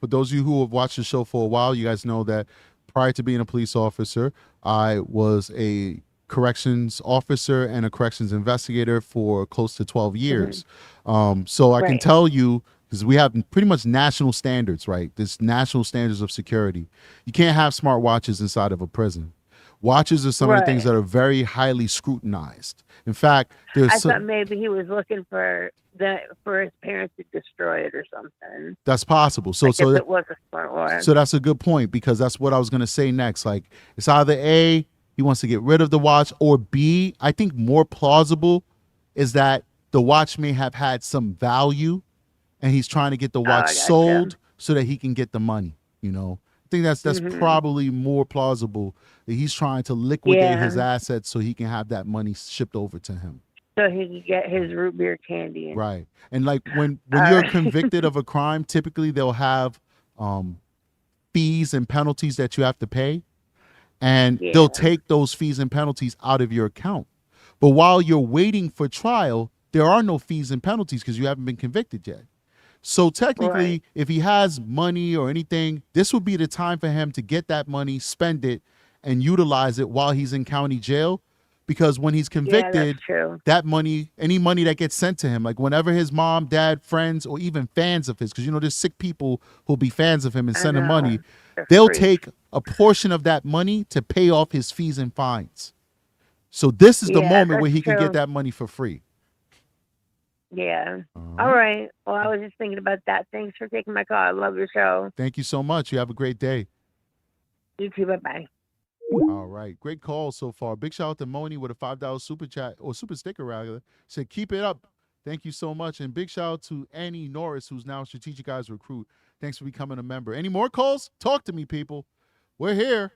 for those of you who have watched the show for a while, you guys know that prior to being a police officer, I was a corrections officer and a corrections investigator for close to 12 years. So I can tell you, because we have pretty much national standards, right? This national standards of security. You can't have smart watches inside of a prison. Watches are some of the things that are very highly scrutinized. In fact, I thought maybe he was looking for his parents to destroy it or something. That's possible. So it was a smart watch. So that's a good point, because that's what I was going to say next. Like, it's either A, he wants to get rid of the watch, or B, I think more plausible is that the watch may have had some value and he's trying to get the watch sold so that he can get the money, I think that's probably more plausible, that he's trying to liquidate his assets so he can have that money shipped over to him. So he can get his root beer candy. Right. And like when you're convicted of a crime, typically they'll have fees and penalties that you have to pay. And they'll take those fees and penalties out of your account. But while you're waiting for trial, there are no fees and penalties because you haven't been convicted yet. So technically, if he has money or anything, this would be the time for him to get that money, spend it, and utilize it while he's in county jail. Because when he's convicted, that money, any money that gets sent to him, like whenever his mom, dad, friends, or even fans of his, because there's sick people who'll be fans of him and send him money, they'll take a portion of that money to pay off his fees and fines. So this is the moment where he can get that money for free. Yeah. All right. Well, I was just thinking about that. Thanks for taking my call. I love your show. Thank you so much. You have a great day. You too. Bye-bye. All right. Great call so far. Big shout out to Moni with a $5 super chat, or super sticker rather. Said, keep it up. Thank you so much. And big shout out to Annie Norris, who's now Strategic Eyes Recruit. Thanks for becoming a member. Any more calls? Talk to me, people. We're here.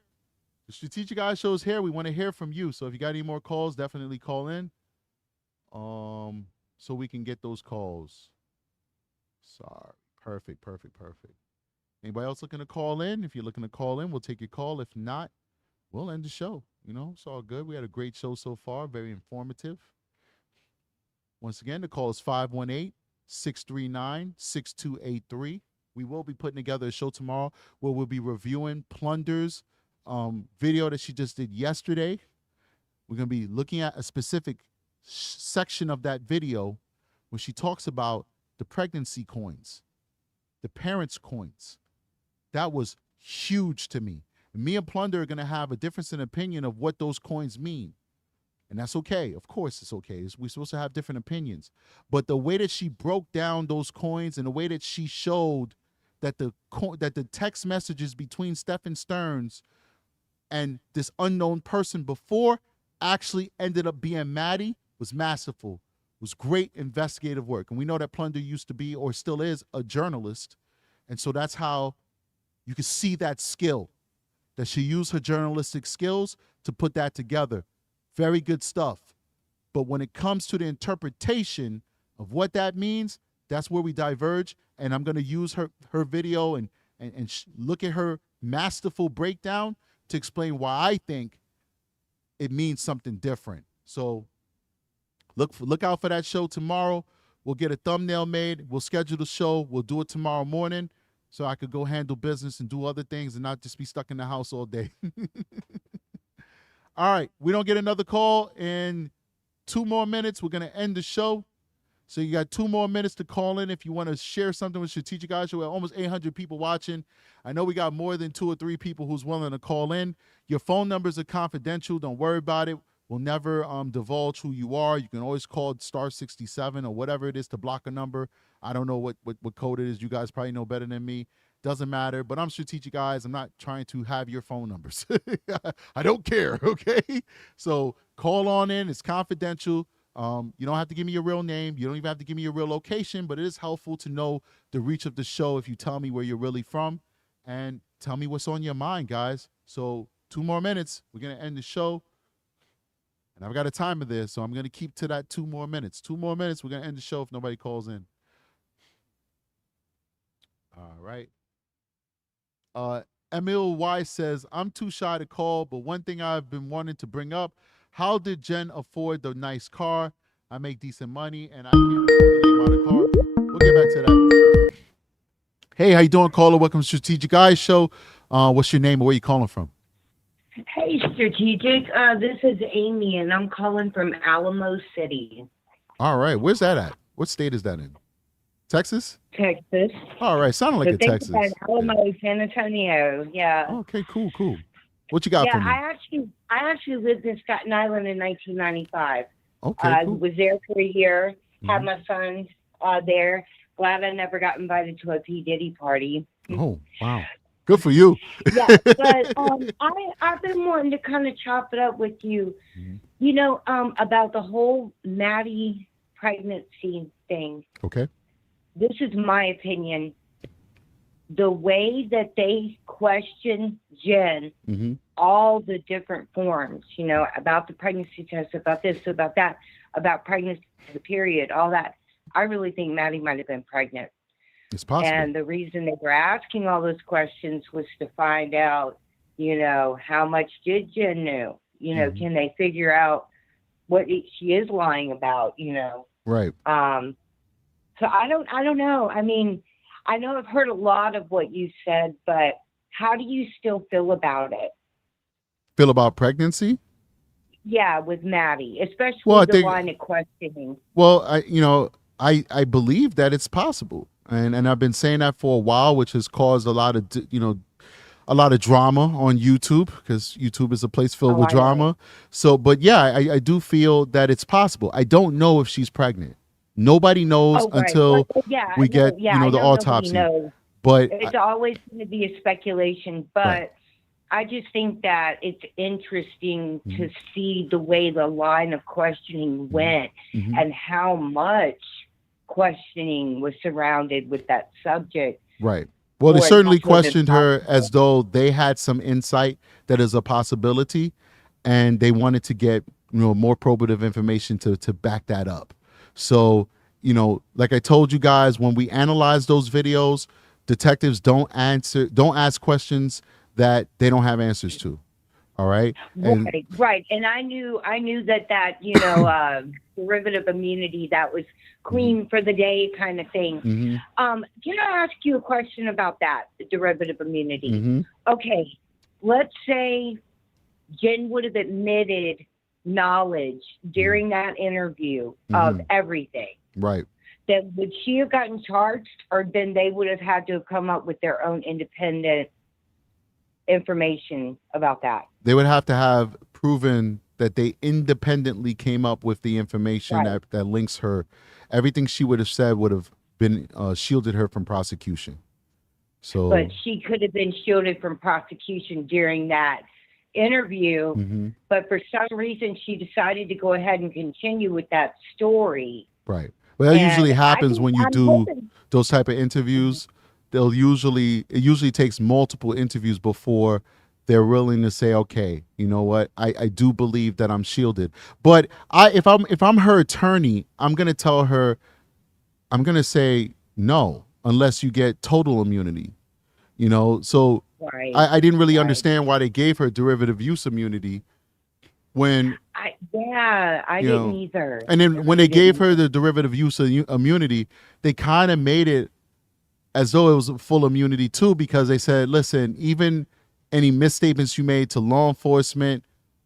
The Strategic Eyes Show is here. We want to hear from you. So if you got any more calls, definitely call in. So we can get those calls. Sorry. Perfect. Anybody else looking to call in? If you're looking to call in, we'll take your call. If not, we'll end the show. It's all good. We had a great show so far. Very informative. Once again, the call is 518-639-6283. We will be putting together a show tomorrow where we'll be reviewing Plunder's video that she just did yesterday. We're going to be looking at a specific section of that video when she talks about the pregnancy coins, the parents' coins. That was huge to me. And me and Plunder are going to have a difference in opinion of what those coins mean. And that's okay. Of course it's okay. We're supposed to have different opinions. But the way that she broke down those coins and the way that she showed that the text messages between Stephan Sterns and this unknown person before actually ended up being Maddie was masterful. It was great investigative work. And we know that Plunder used to be, or still is, a journalist. And so that's how you can see that skill, that she used her journalistic skills to put that together. Very good stuff. But when it comes to the interpretation of what that means, that's where we diverge. And I'm going to use her video and look at her masterful breakdown to explain why I think it means something different. So look out for that show tomorrow. We'll get a thumbnail made. We'll schedule the show. We'll do it tomorrow morning so I could go handle business and do other things and not just be stuck in the house all day. All right. We don't get another call in 2 more minutes. We're going to end the show. So you got 2 more minutes to call in if you want to share something with Strategic Eyes Show. We have almost 800 people watching. I know we got more than 2 or 3 people who's willing to call in. Your phone numbers are confidential. Don't worry about it. We'll never divulge who you are. You can always call *67 or whatever it is to block a number. I don't know what code it is. You guys probably know better than me. Doesn't matter. But I'm Strategic Eyes. I'm not trying to have your phone numbers. I don't care, okay? So call on in. It's confidential. You don't have to give me your real name. You don't even have to give me your real location, but it is helpful to know the reach of the show if you tell me where you're really from and tell me what's on your mind, guys. So 2 more minutes. We're going to end the show. And I've got a timer there, so I'm going to keep to that 2 more minutes. 2 more minutes. We're going to end the show if nobody calls in. All right. Emil Y says, I'm too shy to call, but one thing I've been wanting to bring up, how did Jen afford the nice car? I make decent money, and I can't afford the amount of car. We'll get back to that. Hey, how you doing, caller? Welcome to Strategic Eyes Show. What's your name and where you calling from? Hey, Strategic. This is Amy, and I'm calling from Alamo City. All right. Where's that at? What state is that in? Texas? Texas. All right. Sounded like a Texas. Alamo, San Antonio. Yeah. Okay, cool. What you got for me? I actually lived in Staten Island in 1995. Okay, cool. Was there for a year, had my son there. Glad I never got invited to a P. Diddy party. Oh, wow. Good for you. Yeah, but I've been wanting to kind of chop it up with you, you know, about the whole Maddie pregnancy thing. Okay. This is my opinion. The way that they question Jen, all the different forms, you know, about the pregnancy test, about this, about that, about pregnancy, the period, all that. I really think Maddie might have been pregnant. It's possible. And the reason they were asking all those questions was to find out, you know, how much did Jen know? You know, can they figure out what she is lying about, you know? Right. So I don't know. I mean, I know I've heard a lot of what you said, but how do you still feel about it? Feel about pregnancy? Yeah, with Maddie, especially the line of questioning. Well, I believe that it's possible. And I've been saying that for a while, which has caused a lot of, a lot of drama on YouTube, because YouTube is a place filled with drama. So, but yeah, I do feel that it's possible. I don't know if she's pregnant. Nobody knows until we get, the autopsy. But it's always going to be a speculation. But I just think that it's interesting to see the way the line of questioning went and how much questioning was surrounded with that subject. Right. Well, they certainly questioned her as though they had some insight that is a possibility, and they wanted to get more probative information to back that up. So, like I told you guys, when we analyze those videos, detectives don't ask questions that they don't have answers to. All right. Right. And I knew that, derivative immunity, that was clean for the day kind of thing. Can I ask you a question about that, the derivative immunity? Okay. let's say Jen would have admitted knowledge during that interview of everything. Right. Then would she have gotten charged, or then they would have had to have come up with their own independent information about that? They would have to have proven that they independently came up with the information that links her. Everything she would have said would have been shielded her from prosecution. So, but she could have been shielded from prosecution during that interview. But for some reason, she decided to go ahead and continue with that story. Right. Well, that usually happens when you do those type of interviews. It usually takes multiple interviews before they're willing to say, okay, you know what, I do believe that I'm shielded. But if I'm her attorney, I'm gonna tell her, I'm gonna say no, unless you get total immunity. You know, so I didn't really understand why they gave her derivative use immunity when I didn't either. And then when they gave her the derivative use immunity, they kind of made it as though it was full immunity too, because they said, listen, even any misstatements you made to law enforcement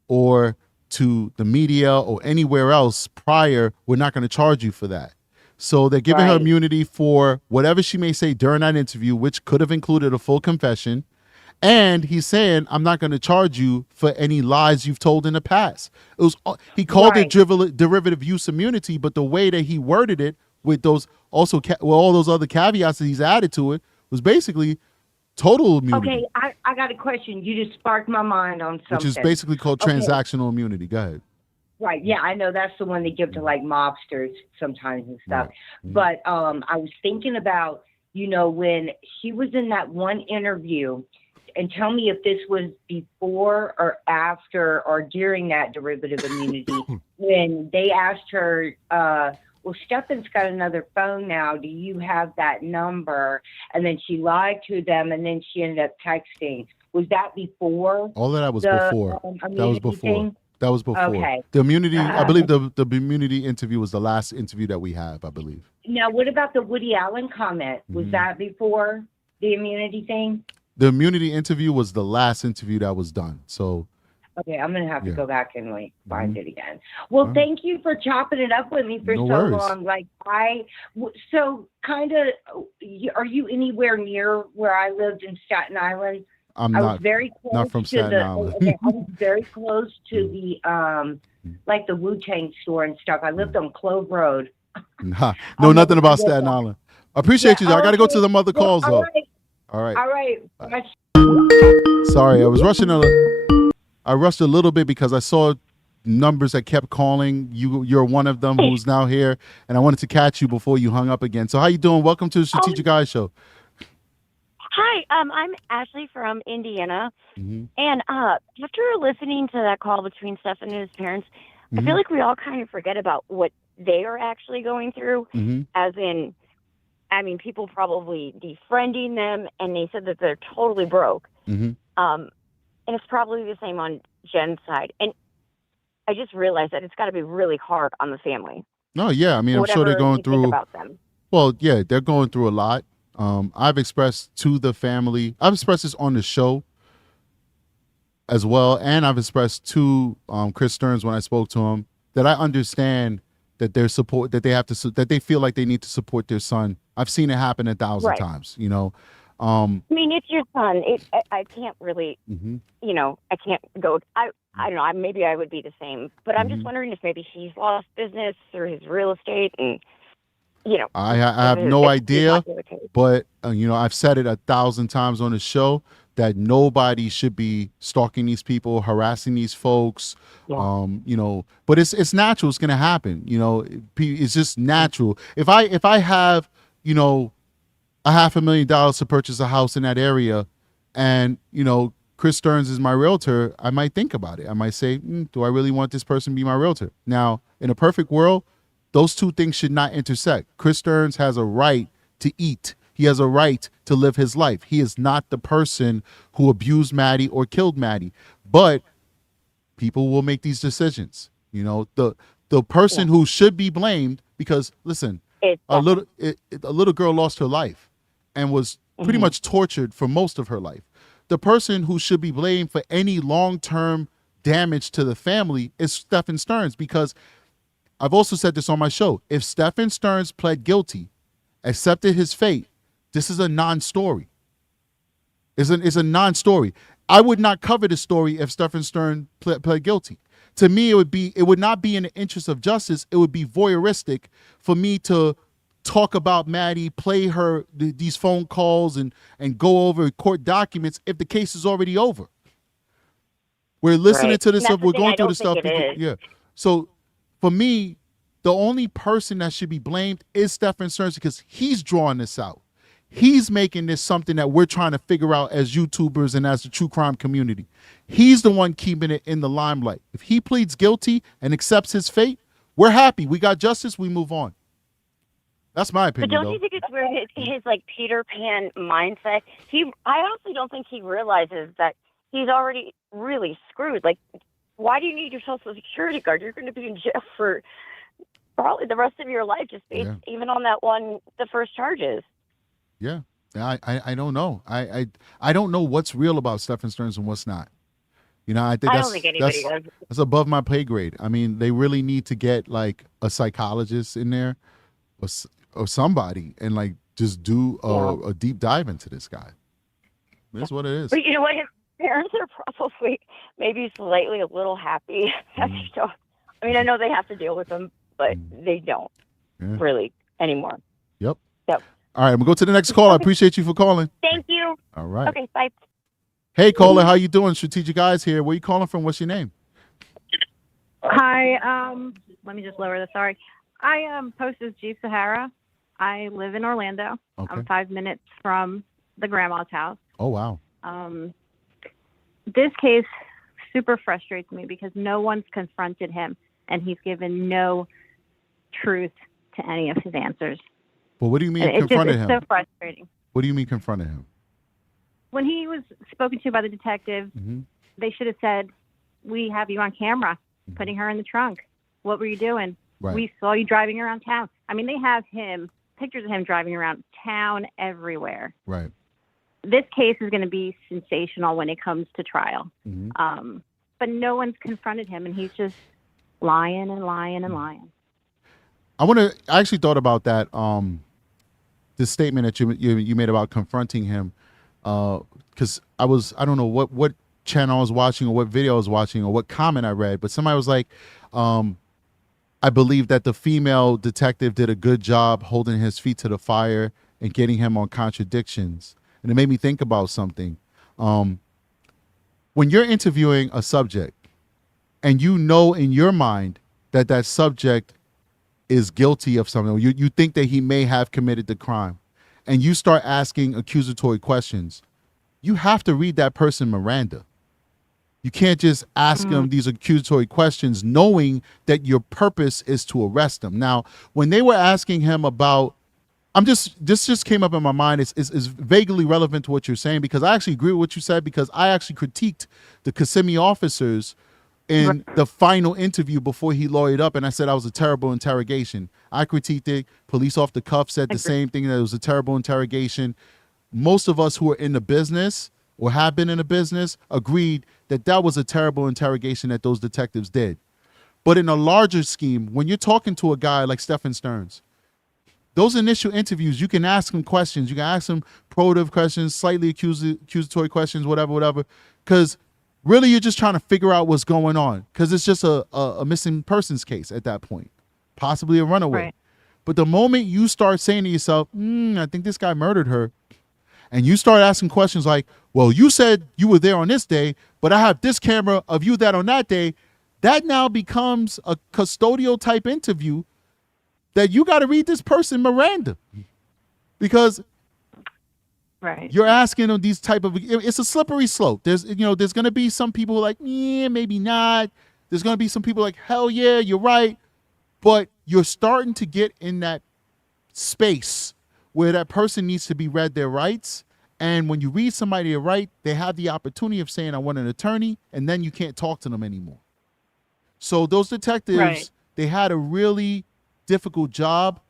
or to the media or anywhere else prior, we're not going to charge you for that. So they're giving her immunity for whatever she may say during that interview, which could have included a full confession. And he's saying, I'm not going to charge you for any lies you've told in the past. He called it derivative use immunity, but the way that he worded it with those all those other caveats that he's added to it was basically total immunity. Okay, I got a question. You just sparked my mind on something. Which is basically called transactional immunity. Go ahead. Right. Yeah, I know that's the one they give to like mobsters sometimes and stuff. But I was thinking about, when she was in that one interview, and tell me if this was before or after or during that derivative immunity, when they asked her, well, Stephan's got another phone now. Do you have that number? And then she lied to them, and then she ended up texting. Was that before? All of that was before. That was before. Thing? That was before. Okay. The immunity, I believe the immunity interview was the last interview that we have, I believe. Now, what about the Woody Allen comment? Was that before the immunity thing? The immunity interview was the last interview that was done. So. Okay, I'm going to have to go back and find it again. Well, thank you for chopping it up with me for so long. Like, are you anywhere near where I lived in Staten Island? I was very close not from Staten Island. I was very close to the, like the Wu-Tang store and stuff. I lived on Clove Road. No, nothing about Staten Island. I appreciate you, though. I got to go to the other calls, though. All right. Sorry, I rushed a little bit because I saw numbers that kept calling. You're one of them who's now here, and I wanted to catch you before you hung up again. So how you doing? Welcome to the Strategic Eyes Show. Hi, I'm Ashley from Indiana, and after listening to that call between Stephan and his parents, I feel like we all kind of forget about what they are actually going through, as in, I mean, people probably defriending them, and they said that they're totally broke. And it's probably the same on Jen's side. And I just realized that it's got to be really hard on the family. No, yeah. I mean, I'm sure they're going through. About them. Well, yeah, they're going through a lot. I've expressed to the family. I've expressed this on the show as well, and I've expressed to Chris Sterns when I spoke to him that I understand that that they feel like they need to support their son. I've seen it happen 1,000 times. I mean, it's your son. I can't really, I can't go. I don't know. Maybe I would be the same, but I'm just wondering if maybe he's lost business through his real estate, and I have no idea. But I've said it 1,000 times on the show that nobody should be stalking these people, harassing these folks. But it's natural. It's gonna happen. It's just natural. If I have $500,000 to purchase a house in that area, and Chris Sterns is my realtor, I might think about it. I might say, do I really want this person to be my realtor? Now, in a perfect world, those two things should not intersect. Chris Sterns has a right to eat. He has a right to live his life. He is not the person who abused Maddie or killed Maddie. But people will make these decisions. The person who should be blamed, because listen, a little girl lost her life and was pretty much tortured for most of her life. the person who should be blamed for any long-term damage to the family is Stephan Sterns, because I've also said this on my show. If Stephan Sterns pled guilty, accepted his fate, this is a non-story. It's a non-story. I would not cover the story if Stephan Sterns pled guilty. To me, it would not be in the interest of justice. It would be voyeuristic for me to talk about Maddie, play her these phone calls and go over court documents if the case is already over. We're listening to this stuff. We're going through the stuff. Yeah. So for me, the only person that should be blamed is Stephan Sterns, because he's drawing this out. He's making this something that we're trying to figure out as YouTubers and as the true crime community. He's the one keeping it in the limelight. If he pleads guilty and accepts his fate, we're happy. We got justice. We move on. That's my opinion. But don't you think it's weird, his like Peter Pan mindset? I honestly don't think he realizes that he's already really screwed. Like, why do you need your Social Security card? You're going to be in jail for probably the rest of your life, just based even on the first charges. Yeah, I don't know. I don't know what's real about Stephan Sterns and what's not. You know, I think don't think anybody does. That's above my pay grade. I mean, they really need to get like a psychologist in there or somebody and like just do a deep dive into this guy. That's what it is. But you know what? His parents are probably maybe slightly a little happy. I mean, I know they have to deal with him, but they don't really anymore. Yep. Yep. All right, I'm going to go to the next call. I appreciate you for calling. Thank you. All right. Okay, bye. Hey, caller, how you doing? Strategic Eyes here. Where you calling from? What's your name? Hi. Let me just lower this. Sorry. I post as Jeep Sahara. I live in Orlando. Okay. I'm 5 minutes from the grandma's house. Oh, wow. This case super frustrates me because no one's confronted him, and he's given no truth to any of his answers. Well, what do you mean confronted him? It's so frustrating. What do you mean confronted him? When he was spoken to by the detective, they should have said, "We have you on camera, putting her in the trunk. What were you doing? Right. We saw you driving around town." I mean, they have pictures of him driving around town everywhere. Right. This case is going to be sensational when it comes to trial. But no one's confronted him, and he's just lying and lying and lying. I actually thought about that, this statement that you made about confronting him, because I don't know what channel I was watching or what video I was watching or what comment I read, but somebody was like, I believe that the female detective did a good job holding his feet to the fire and getting him on contradictions. And it made me think about something. When you're interviewing a subject and you know in your mind that subject is guilty of something, you think that he may have committed the crime, and you start asking accusatory questions, you have to read that person Miranda. You can't just ask them these accusatory questions knowing that your purpose is to arrest them. Now, when they were asking him about, this just came up in my mind. It's vaguely relevant to what you're saying, because I actually agree with what you said, because I actually critiqued the Kissimmee officers in the final interview before he lawyered up, and I said that was a terrible interrogation. I critiqued it. Police off the cuff said the same thing, that it was a terrible interrogation. Most of us who are in the business or have been in the business agreed that was a terrible interrogation that those detectives did. But in a larger scheme, when you're talking to a guy like Stephan Sterns, those initial interviews, you can ask him questions. You can ask him probative questions, slightly accusatory questions, whatever, because really you're just trying to figure out what's going on, because it's just a missing persons case at that point, possibly a runaway. Right. But the moment you start saying to yourself, I think this guy murdered her, and you start asking questions like, well, you said you were there on this day, but I have this camera of you that on that day, that now becomes a custodial type interview that you got to read this person Miranda, because you're asking them these type of, it's a slippery slope. There's going to be some people like, yeah, maybe not. There's going to be some people like, hell yeah, you're right. But you're starting to get in that space where that person needs to be read their rights. And when you read somebody their right, they have the opportunity of saying, I want an attorney, and then you can't talk to them anymore. So those detectives, they had a really difficult job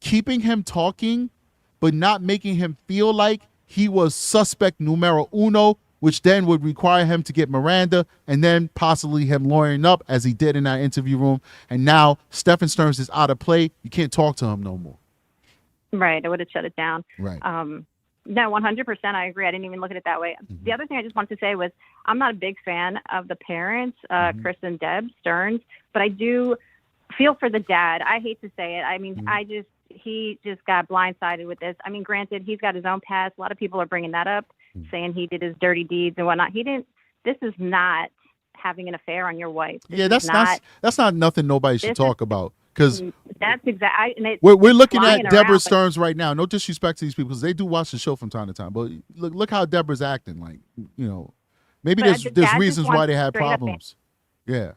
keeping him talking, but not making him feel like he was suspect numero uno, which then would require him to get Miranda and then possibly him lawyering up as he did in that interview room. And now Stephan Sterns is out of play. You can't talk to him no more. Right. I would have shut it down. Right. No, 100%. I agree. I didn't even look at it that way. The other thing I just wanted to say was I'm not a big fan of the parents, Chris and Deb Stearns, but I do feel for the dad. I hate to say it. I mean, he just got blindsided with this. I mean, granted, he's got his own past. A lot of people are bringing that up, saying he did his dirty deeds and whatnot. He didn't. This is not having an affair on your wife. That's not nothing nobody should talk about. Because that's exactly. We're looking at Deborah Stearns right now. No disrespect to these people because they do watch the show from time to time. But look how Deborah's acting. Like, maybe there's reasons why they had problems. Yeah.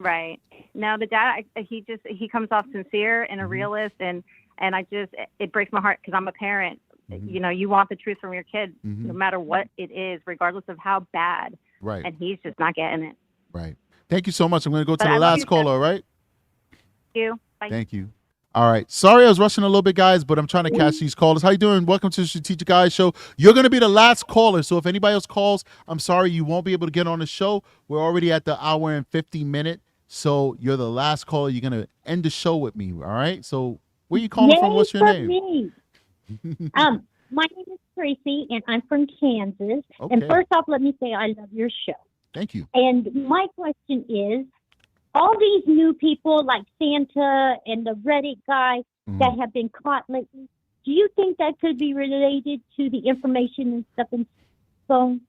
Right. No, the dad, he comes off sincere and a realist, and it breaks my heart because I'm a parent. You want the truth from your kid, no matter what it is, regardless of how bad. Right. And he's just not getting it. Right. Thank you so much. I'm going to go to the last caller. All right. You. Bye. Thank you. All right. Sorry I was rushing a little bit, guys, but I'm trying to catch these callers. How you doing? Welcome to the Strategic Eyes Show. You're going to be the last caller, so if anybody else calls, I'm sorry you won't be able to get on the show. We're already at the hour and 50 minute, so you're the last caller. You're going to end the show with me, all right? So where you calling from? What's your name? Me. My name is Tracy, and I'm from Kansas. Okay. And first off, let me say I love your show. Thank you. And my question is, all these new people like Santa and the Reddit guy that have been caught lately, do you think that could be related to the information and stuff in phone?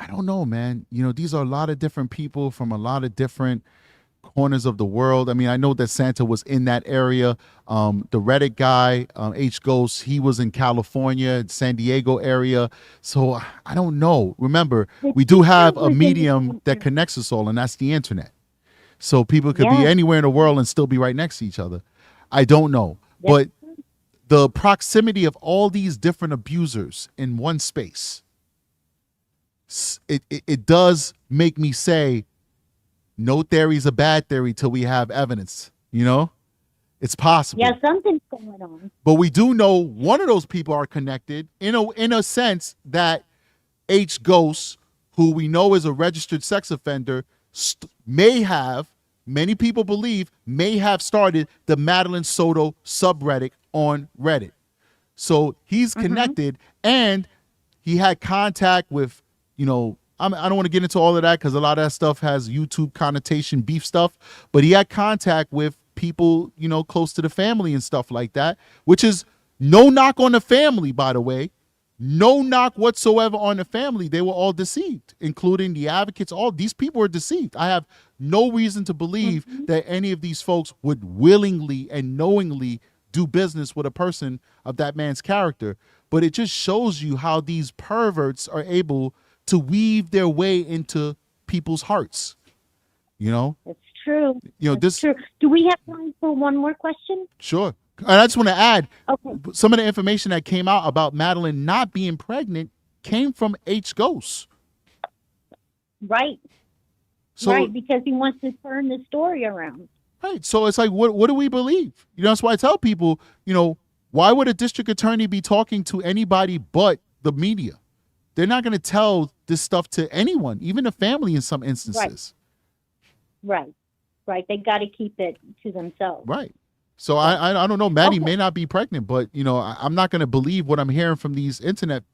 I don't know, man. These are a lot of different people from a lot of different corners of the world. I mean, I know that Santa was in that area. The Reddit guy, H Ghost, he was in California, San Diego area. So I don't know. Remember, we do have a medium that connects us all, and that's the internet. So people could be anywhere in the world and still be right next to each other. I don't know. But the proximity of all these different abusers in one space, it does make me say, no theory is a bad theory till we have evidence. It's possible. Yeah, something's going on. But we do know one of those people are connected in a sense that H Ghost, who we know is a registered sex offender, many people believe, may have started the Madeline Soto subreddit on Reddit. So he's connected, and he had contact with, I don't want to get into all of that because a lot of that stuff has YouTube connotation, beef stuff, but he had contact with people, close to the family and stuff like that, which is no knock on the family, by the way. No knock whatsoever on the family. They were all deceived, including the advocates. All these people were deceived. I have no reason to believe that any of these folks would willingly and knowingly do business with a person of that man's character. But it just shows you how these perverts are able to weave their way into people's hearts. It's true. This. True. Do we have time for one more question? Sure. And I just want to add, some of the information that came out about Madeline not being pregnant came from H Ghost. Right. Right, because he wants to turn the story around. Right. So it's like, what do we believe? That's why I tell people, why would a district attorney be talking to anybody but the media? They're not going to tell this stuff to anyone, even the family in some instances. Right. They got to keep it to themselves. Right. So I don't know. Maddie may not be pregnant, but, I'm not going to believe what I'm hearing from these internet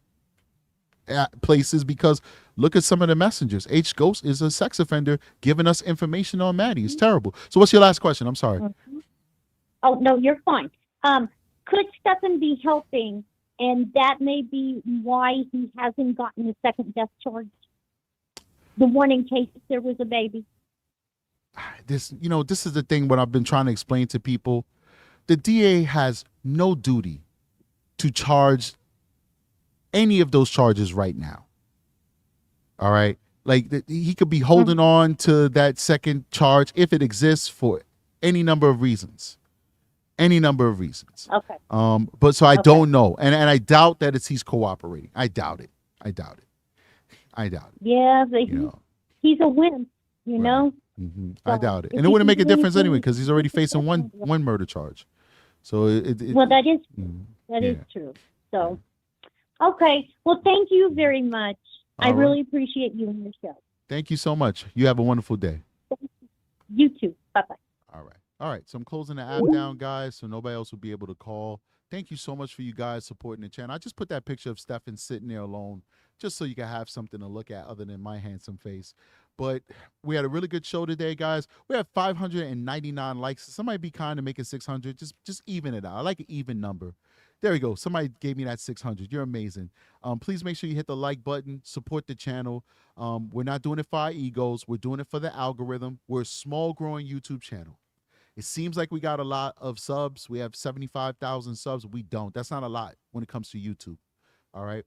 places because look at some of the messengers. H Ghost is a sex offender giving us information on Maddie. It's terrible. So what's your last question? I'm sorry. Oh, no, you're fine. Could Stephan be helping, and that may be why he hasn't gotten the second death charge? The one in case there was a baby? This is the thing what I've been trying to explain to people. The DA has no duty to charge any of those charges right now. All right. Like he could be holding on to that second charge if it exists for any number of reasons. Okay. But so I don't know. And I doubt that he's cooperating. I doubt it. Yeah, but he's a wimp, know? Mm-hmm. So I doubt it. And it wouldn't make a difference anyway because he's already facing one murder charge. So that is true. So Okay. Well, thank you very much. I All right. really appreciate you and your show. Thank you so much. You have a wonderful day. You too. Bye-bye. All right. All right. So I'm closing the app down, guys, so nobody else will be able to call. Thank you so much for you guys supporting the channel. I just put that picture of Stephan sitting there alone just so you can have something to look at other than my handsome face. But we had a really good show today, guys. We have 599 likes. Somebody be kind to make it 600. Just even it out. I like an even number. There we go. Somebody gave me that 600. You're amazing. Please make sure you hit the like button. Support the channel. We're not doing it for our egos. We're doing it for the algorithm. We're a small growing YouTube channel. It seems like we got a lot of subs. We have 75,000 subs. We don't. That's not a lot when it comes to YouTube. All right.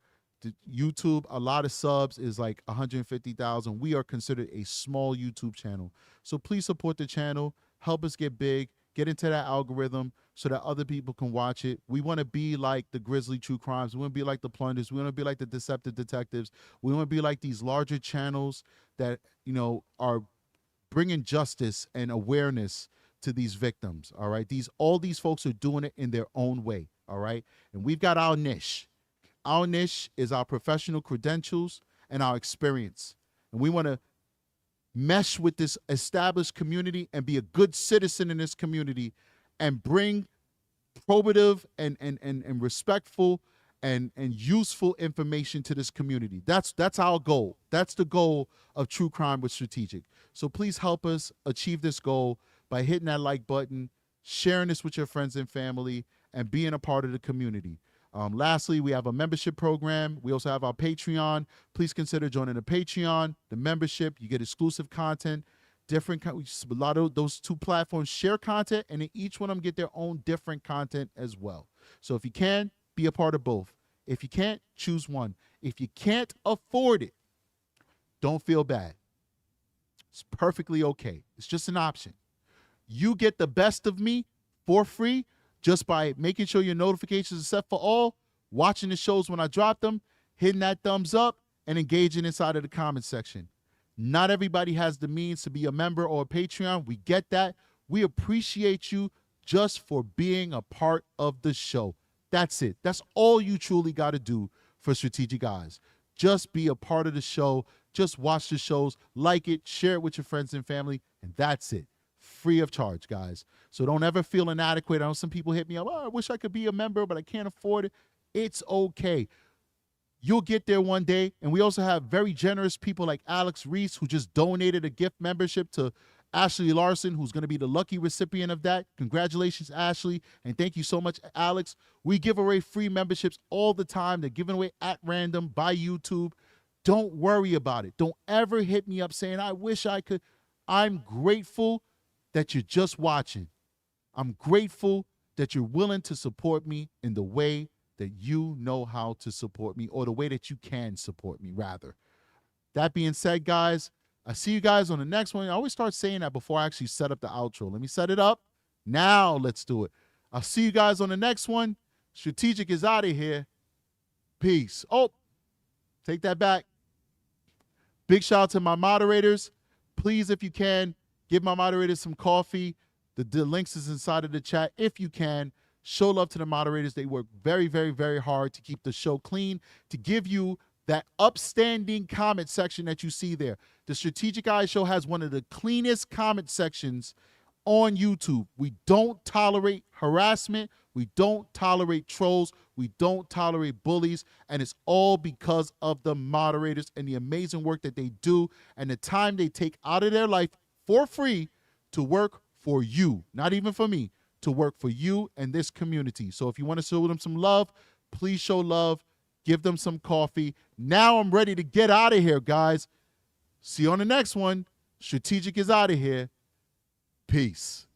YouTube, a lot of subs is like 150,000. We are considered a small YouTube channel. So please support the channel. Help us get big. Get into that algorithm so that other people can watch it. We want to be like the Grizzly True Crimes. We want to be like the Plunders. We want to be like the Deceptive Detectives. We want to be like these larger channels that, you know, are bringing justice and awareness to these victims. All right. All these folks are doing it in their own way. All right. And we've got our niche. Our niche is our professional credentials and our experience. And we want to mesh with this established community and be a good citizen in this community and bring probative and respectful and useful information to this community. That's our goal. That's the goal of True Crime with Strategic. So please help us achieve this goal by hitting that like button, sharing this with your friends and family, and being a part of the community. Lastly, we have a membership program. We also have our Patreon. Please consider joining the Patreon, the membership. You get exclusive content, a lot of those two platforms share content, and then each one of them get their own different content as well. So if you can, be a part of both. If you can't, choose one. If you can't afford it, don't feel bad. It's perfectly okay. It's just an option. You get the best of me for free just by making sure your notifications are set for all, watching the shows when I drop them, hitting that thumbs up, and engaging inside of the comment section. Not everybody has the means to be a member or a Patreon. We get that. We appreciate you just for being a part of the show. That's it. That's all you truly got to do for Strategic Eyes. Just be a part of the show. Just watch the shows, like it, share it with your friends and family, and that's it. Free of charge, guys. So don't ever feel inadequate. I know some people hit me up, oh, I wish I could be a member, but I can't afford it. It's okay. You'll get there one day. And we also have very generous people like Alex Reese, who just donated a gift membership to Ashley Larson, who's going to be the lucky recipient of that. Congratulations, Ashley. And thank you so much, Alex. We give away free memberships all the time. They're given away at random by YouTube. Don't worry about it. Don't ever hit me up saying, I wish I could. I'm grateful that you're just watching. I'm grateful that you're willing to support me in the way that you know how to support me, or the way that you can support me, rather. That being said, guys, I see you guys on the next one. I always start saying that before I actually set up the outro. Let me set it up. Now let's do it. I'll see you guys on the next one. Strategic is out of here. Peace. Oh, take that back. Big shout out to my moderators. Please, if you can, give my moderators some coffee. The links is inside of the chat. If you can, show love to the moderators. They work very, very, very hard to keep the show clean, to give you that upstanding comment section that you see there. The Strategic Eyes Show has one of the cleanest comment sections on YouTube. We don't tolerate harassment. We don't tolerate trolls. We don't tolerate bullies. And it's all because of the moderators and the amazing work that they do and the time they take out of their life for free to work for you, not even for me, to work for you and this community. So if you want to show them some love, please show love. Give them some coffee. Now I'm ready to get out of here, guys. See you on the next one. Strategic is out of here. Peace.